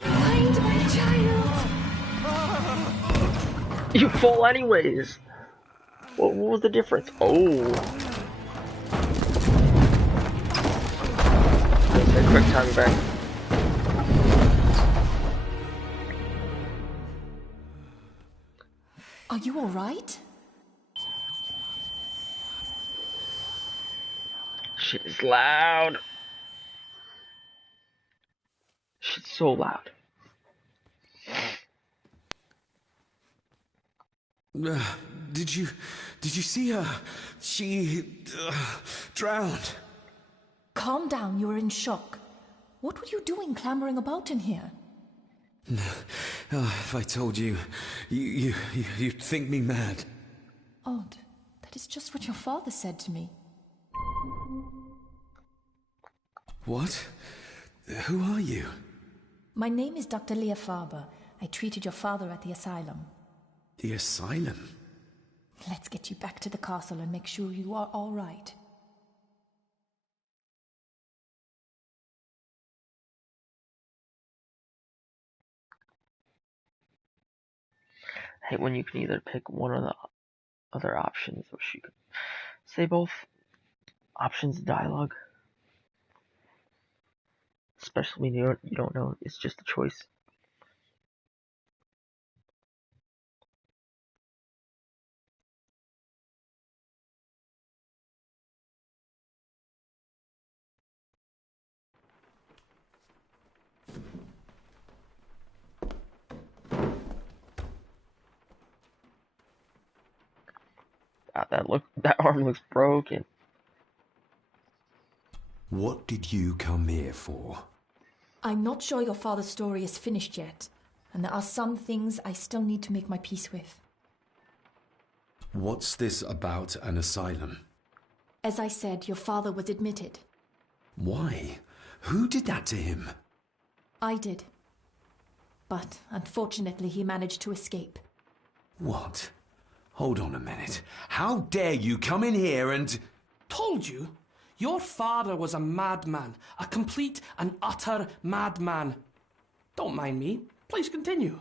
Find my child! You fall anyways! What was the difference? Oh! That's a quick time back. Are you alright? Shit is loud. Shit's so loud. Did you see her? She drowned. Calm down, you are in shock. What were you doing clambering about in here? If I told you, you'd think me mad. Odd. That is just what your father said to me. What? Who are you? My name is Dr. Leah Farber. I treated your father at the asylum. The asylum? Let's get you back to the castle and make sure you are all right. I hate when you can either pick one or the other options. Wish you could say both options of dialogue. Especially when you don't know. It's just a choice. That arm looks broken. What did you come here for? I'm not sure your father's story is finished yet, and there are some things I still need to make my peace with. What's this about an asylum? As I said, your father was admitted. Why? Who did that to him? I did. But unfortunately, he managed to escape. What? Hold on a minute. How dare you come in here and... Told you? Your father was a madman. A complete and utter madman. Don't mind me. Please continue.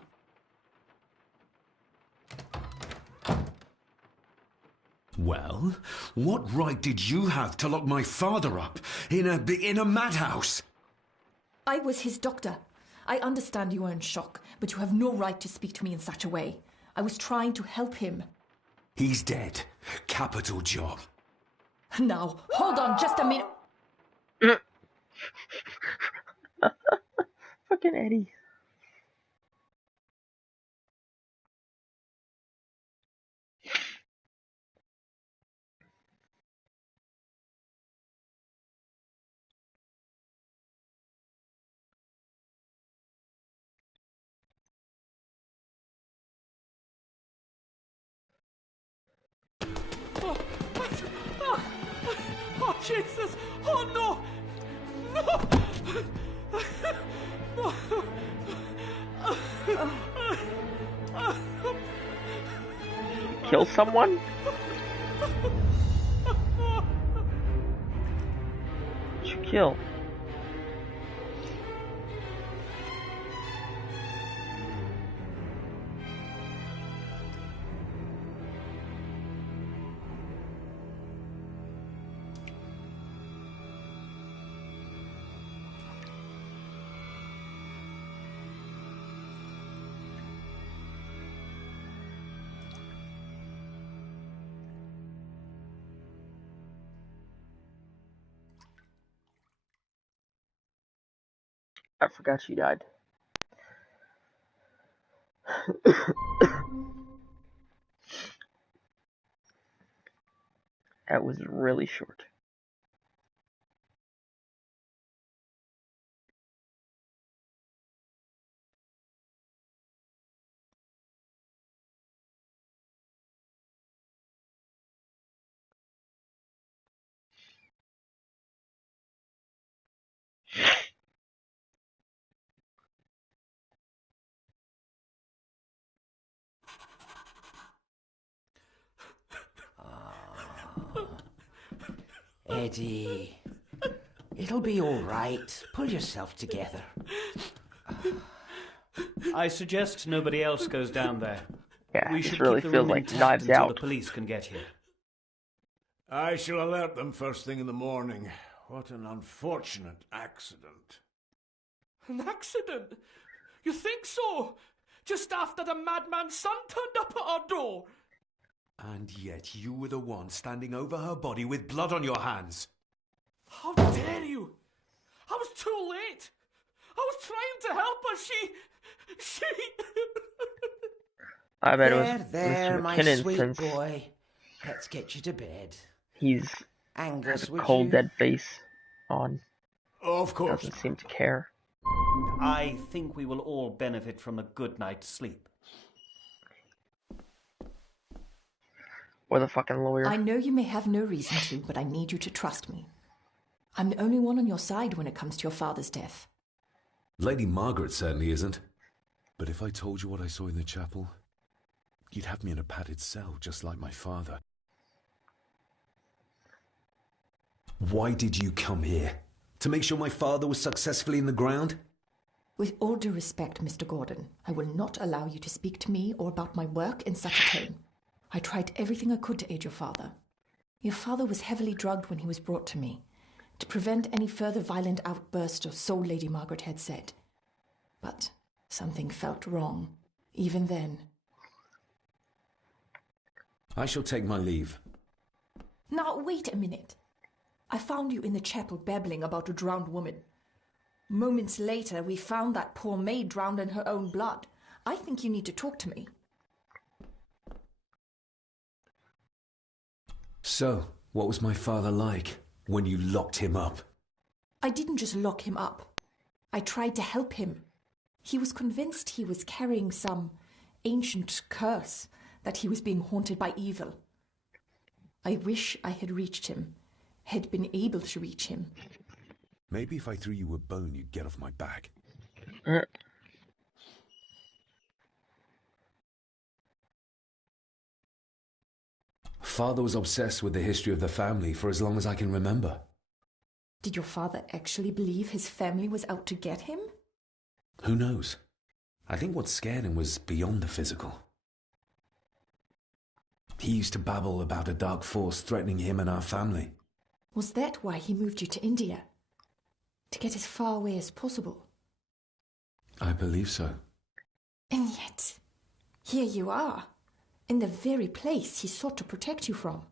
Well, what right did you have to lock my father up in a madhouse? I was his doctor. I understand you are in shock, but you have no right to speak to me in such a way. I was trying to help him. He's dead. Capital job. Now, hold on just a minute. Fucking Eddie. Oh, Jesus! Oh, no! No! Kill someone? What'd you kill? I forgot she died. That was really short. Eddie, it'll be all right. Pull yourself together. I suggest nobody else goes down there. Yeah, We this should really keep the feels room like intact Knives until Out. the police can get here. I shall alert them first thing in the morning. What an unfortunate accident. An accident? You think so? Just after the madman's son turned up at our door? And yet you were the one standing over her body with blood on your hands. How dare you? I was too late. I was trying to help her. She... I bet it was There, Mr. my McKinnon, sweet since boy. Let's get you to bed. he's has Angus, a would cold, you? dead face on. Of course. Doesn't seem to care. I think we will all benefit from a good night's sleep. Or the fucking lawyer. I know you may have no reason to, but I need you to trust me. I'm the only one on your side when it comes to your father's death. Lady Margaret certainly isn't. But if I told you what I saw in the chapel, you'd have me in a padded cell, just like my father. Why did you come here? To make sure my father was successfully in the ground? With all due respect, Mr. Gordon, I will not allow you to speak to me or about my work in such a tone. I tried everything I could to aid your father. Your father was heavily drugged when he was brought to me, to prevent any further violent outburst, or so Lady Margaret had said. But something felt wrong, even then. I shall take my leave. Now, wait a minute. I found you in the chapel babbling about a drowned woman. Moments later, we found that poor maid drowned in her own blood. I think you need to talk to me. So, what was my father like when you locked him up? I didn't just lock him up. I tried to help him. He was convinced he was carrying some ancient curse, that he was being haunted by evil. I wish I had reached him, had been able to reach him. Maybe if I threw you a bone, you'd get off my back. Father was obsessed with the history of the family for as long as I can remember. Did your father actually believe his family was out to get him? Who knows? I think what scared him was beyond the physical. He used to babble about a dark force threatening him and our family. Was that why he moved you to India? To get as far away as possible? I believe so. And yet, here you are, in the very place he sought to protect you from.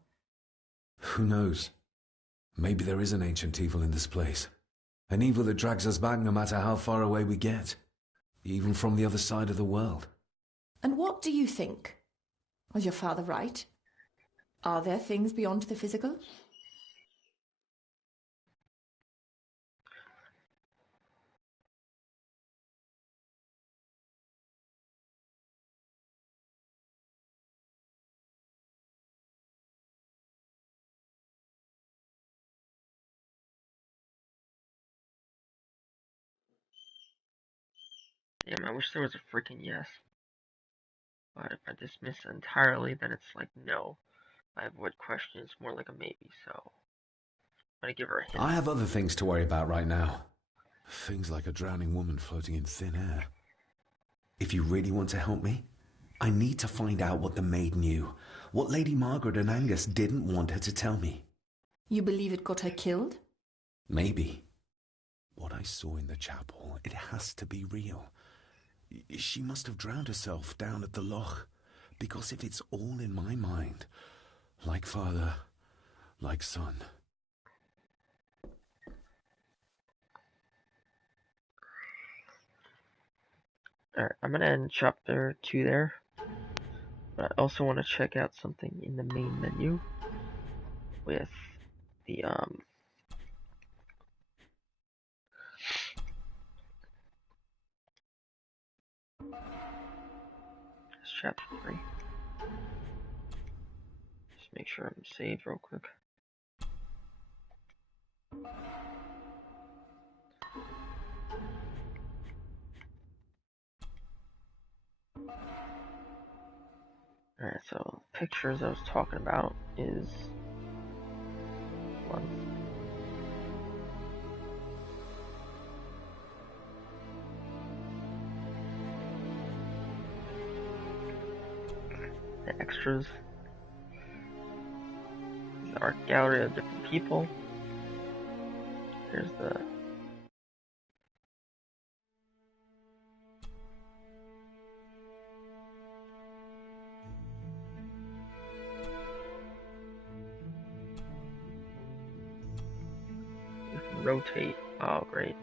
Who knows? Maybe there is an ancient evil in this place. An evil that drags us back no matter how far away we get. Even from the other side of the world. And what do you think? Was your father right? Are there things beyond the physical? Damn, I wish there was a freaking yes. But if I dismiss it entirely, then it's like no. I avoid questions, more like a maybe, so I'm gonna give her a hint. I have other things to worry about right now. Things like a drowning woman floating in thin air. If you really want to help me, I need to find out what the maid knew. What Lady Margaret and Angus didn't want her to tell me. You believe it got her killed? Maybe. What I saw in the chapel, it has to be real. She must have drowned herself down at the loch. Because if it's all in my mind, like father, like son. Alright, I'm gonna end chapter 2 there. But I also want to check out something in the main menu with the it's chapter 3. Just make sure I'm saved real quick. Alright, so pictures I was talking about is one. The extras. The art gallery of different people. There's the rotate. Oh, great.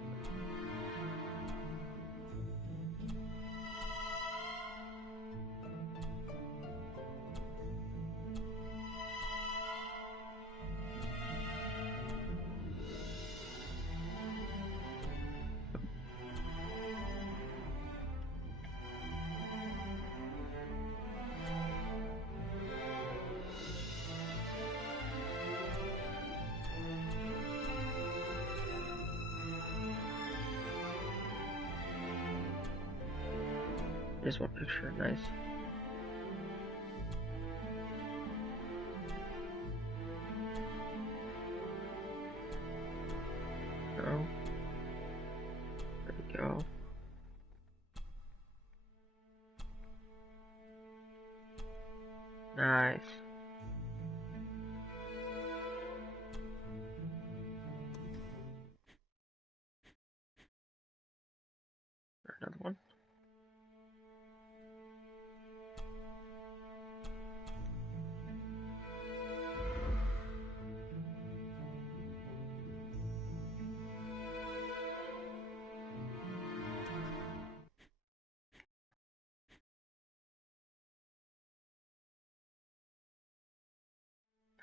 Here's one picture, nice. No. There we go. Nice. Another one.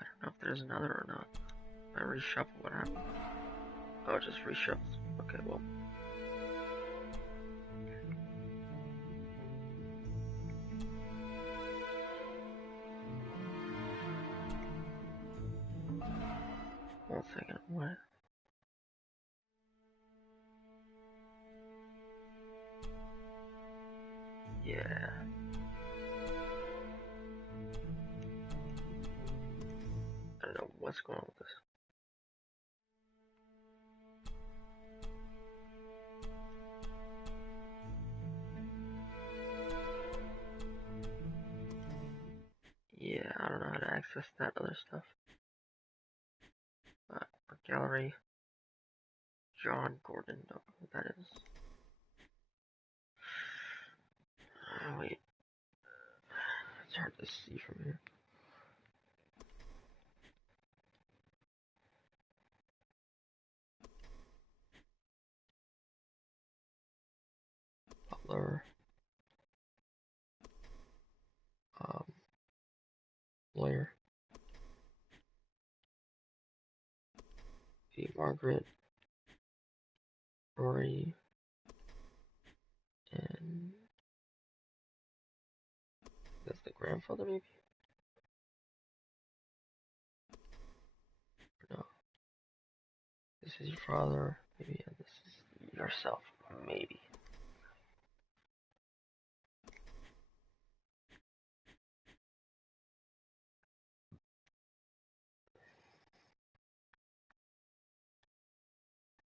I don't know if there's another or not. I reshuffle, what happened? Oh, it just reshuffles. Okay, well. One second, what? Yeah. I don't know what's going on with this. Yeah, I don't know how to access that other stuff. Our gallery. John Gordon, don't know who that is. Oh, wait. It's hard to see from here. Butler. Lawyer. Margaret. Rory. And that's the grandfather, maybe? No. This is your father, maybe, and this is yourself, maybe.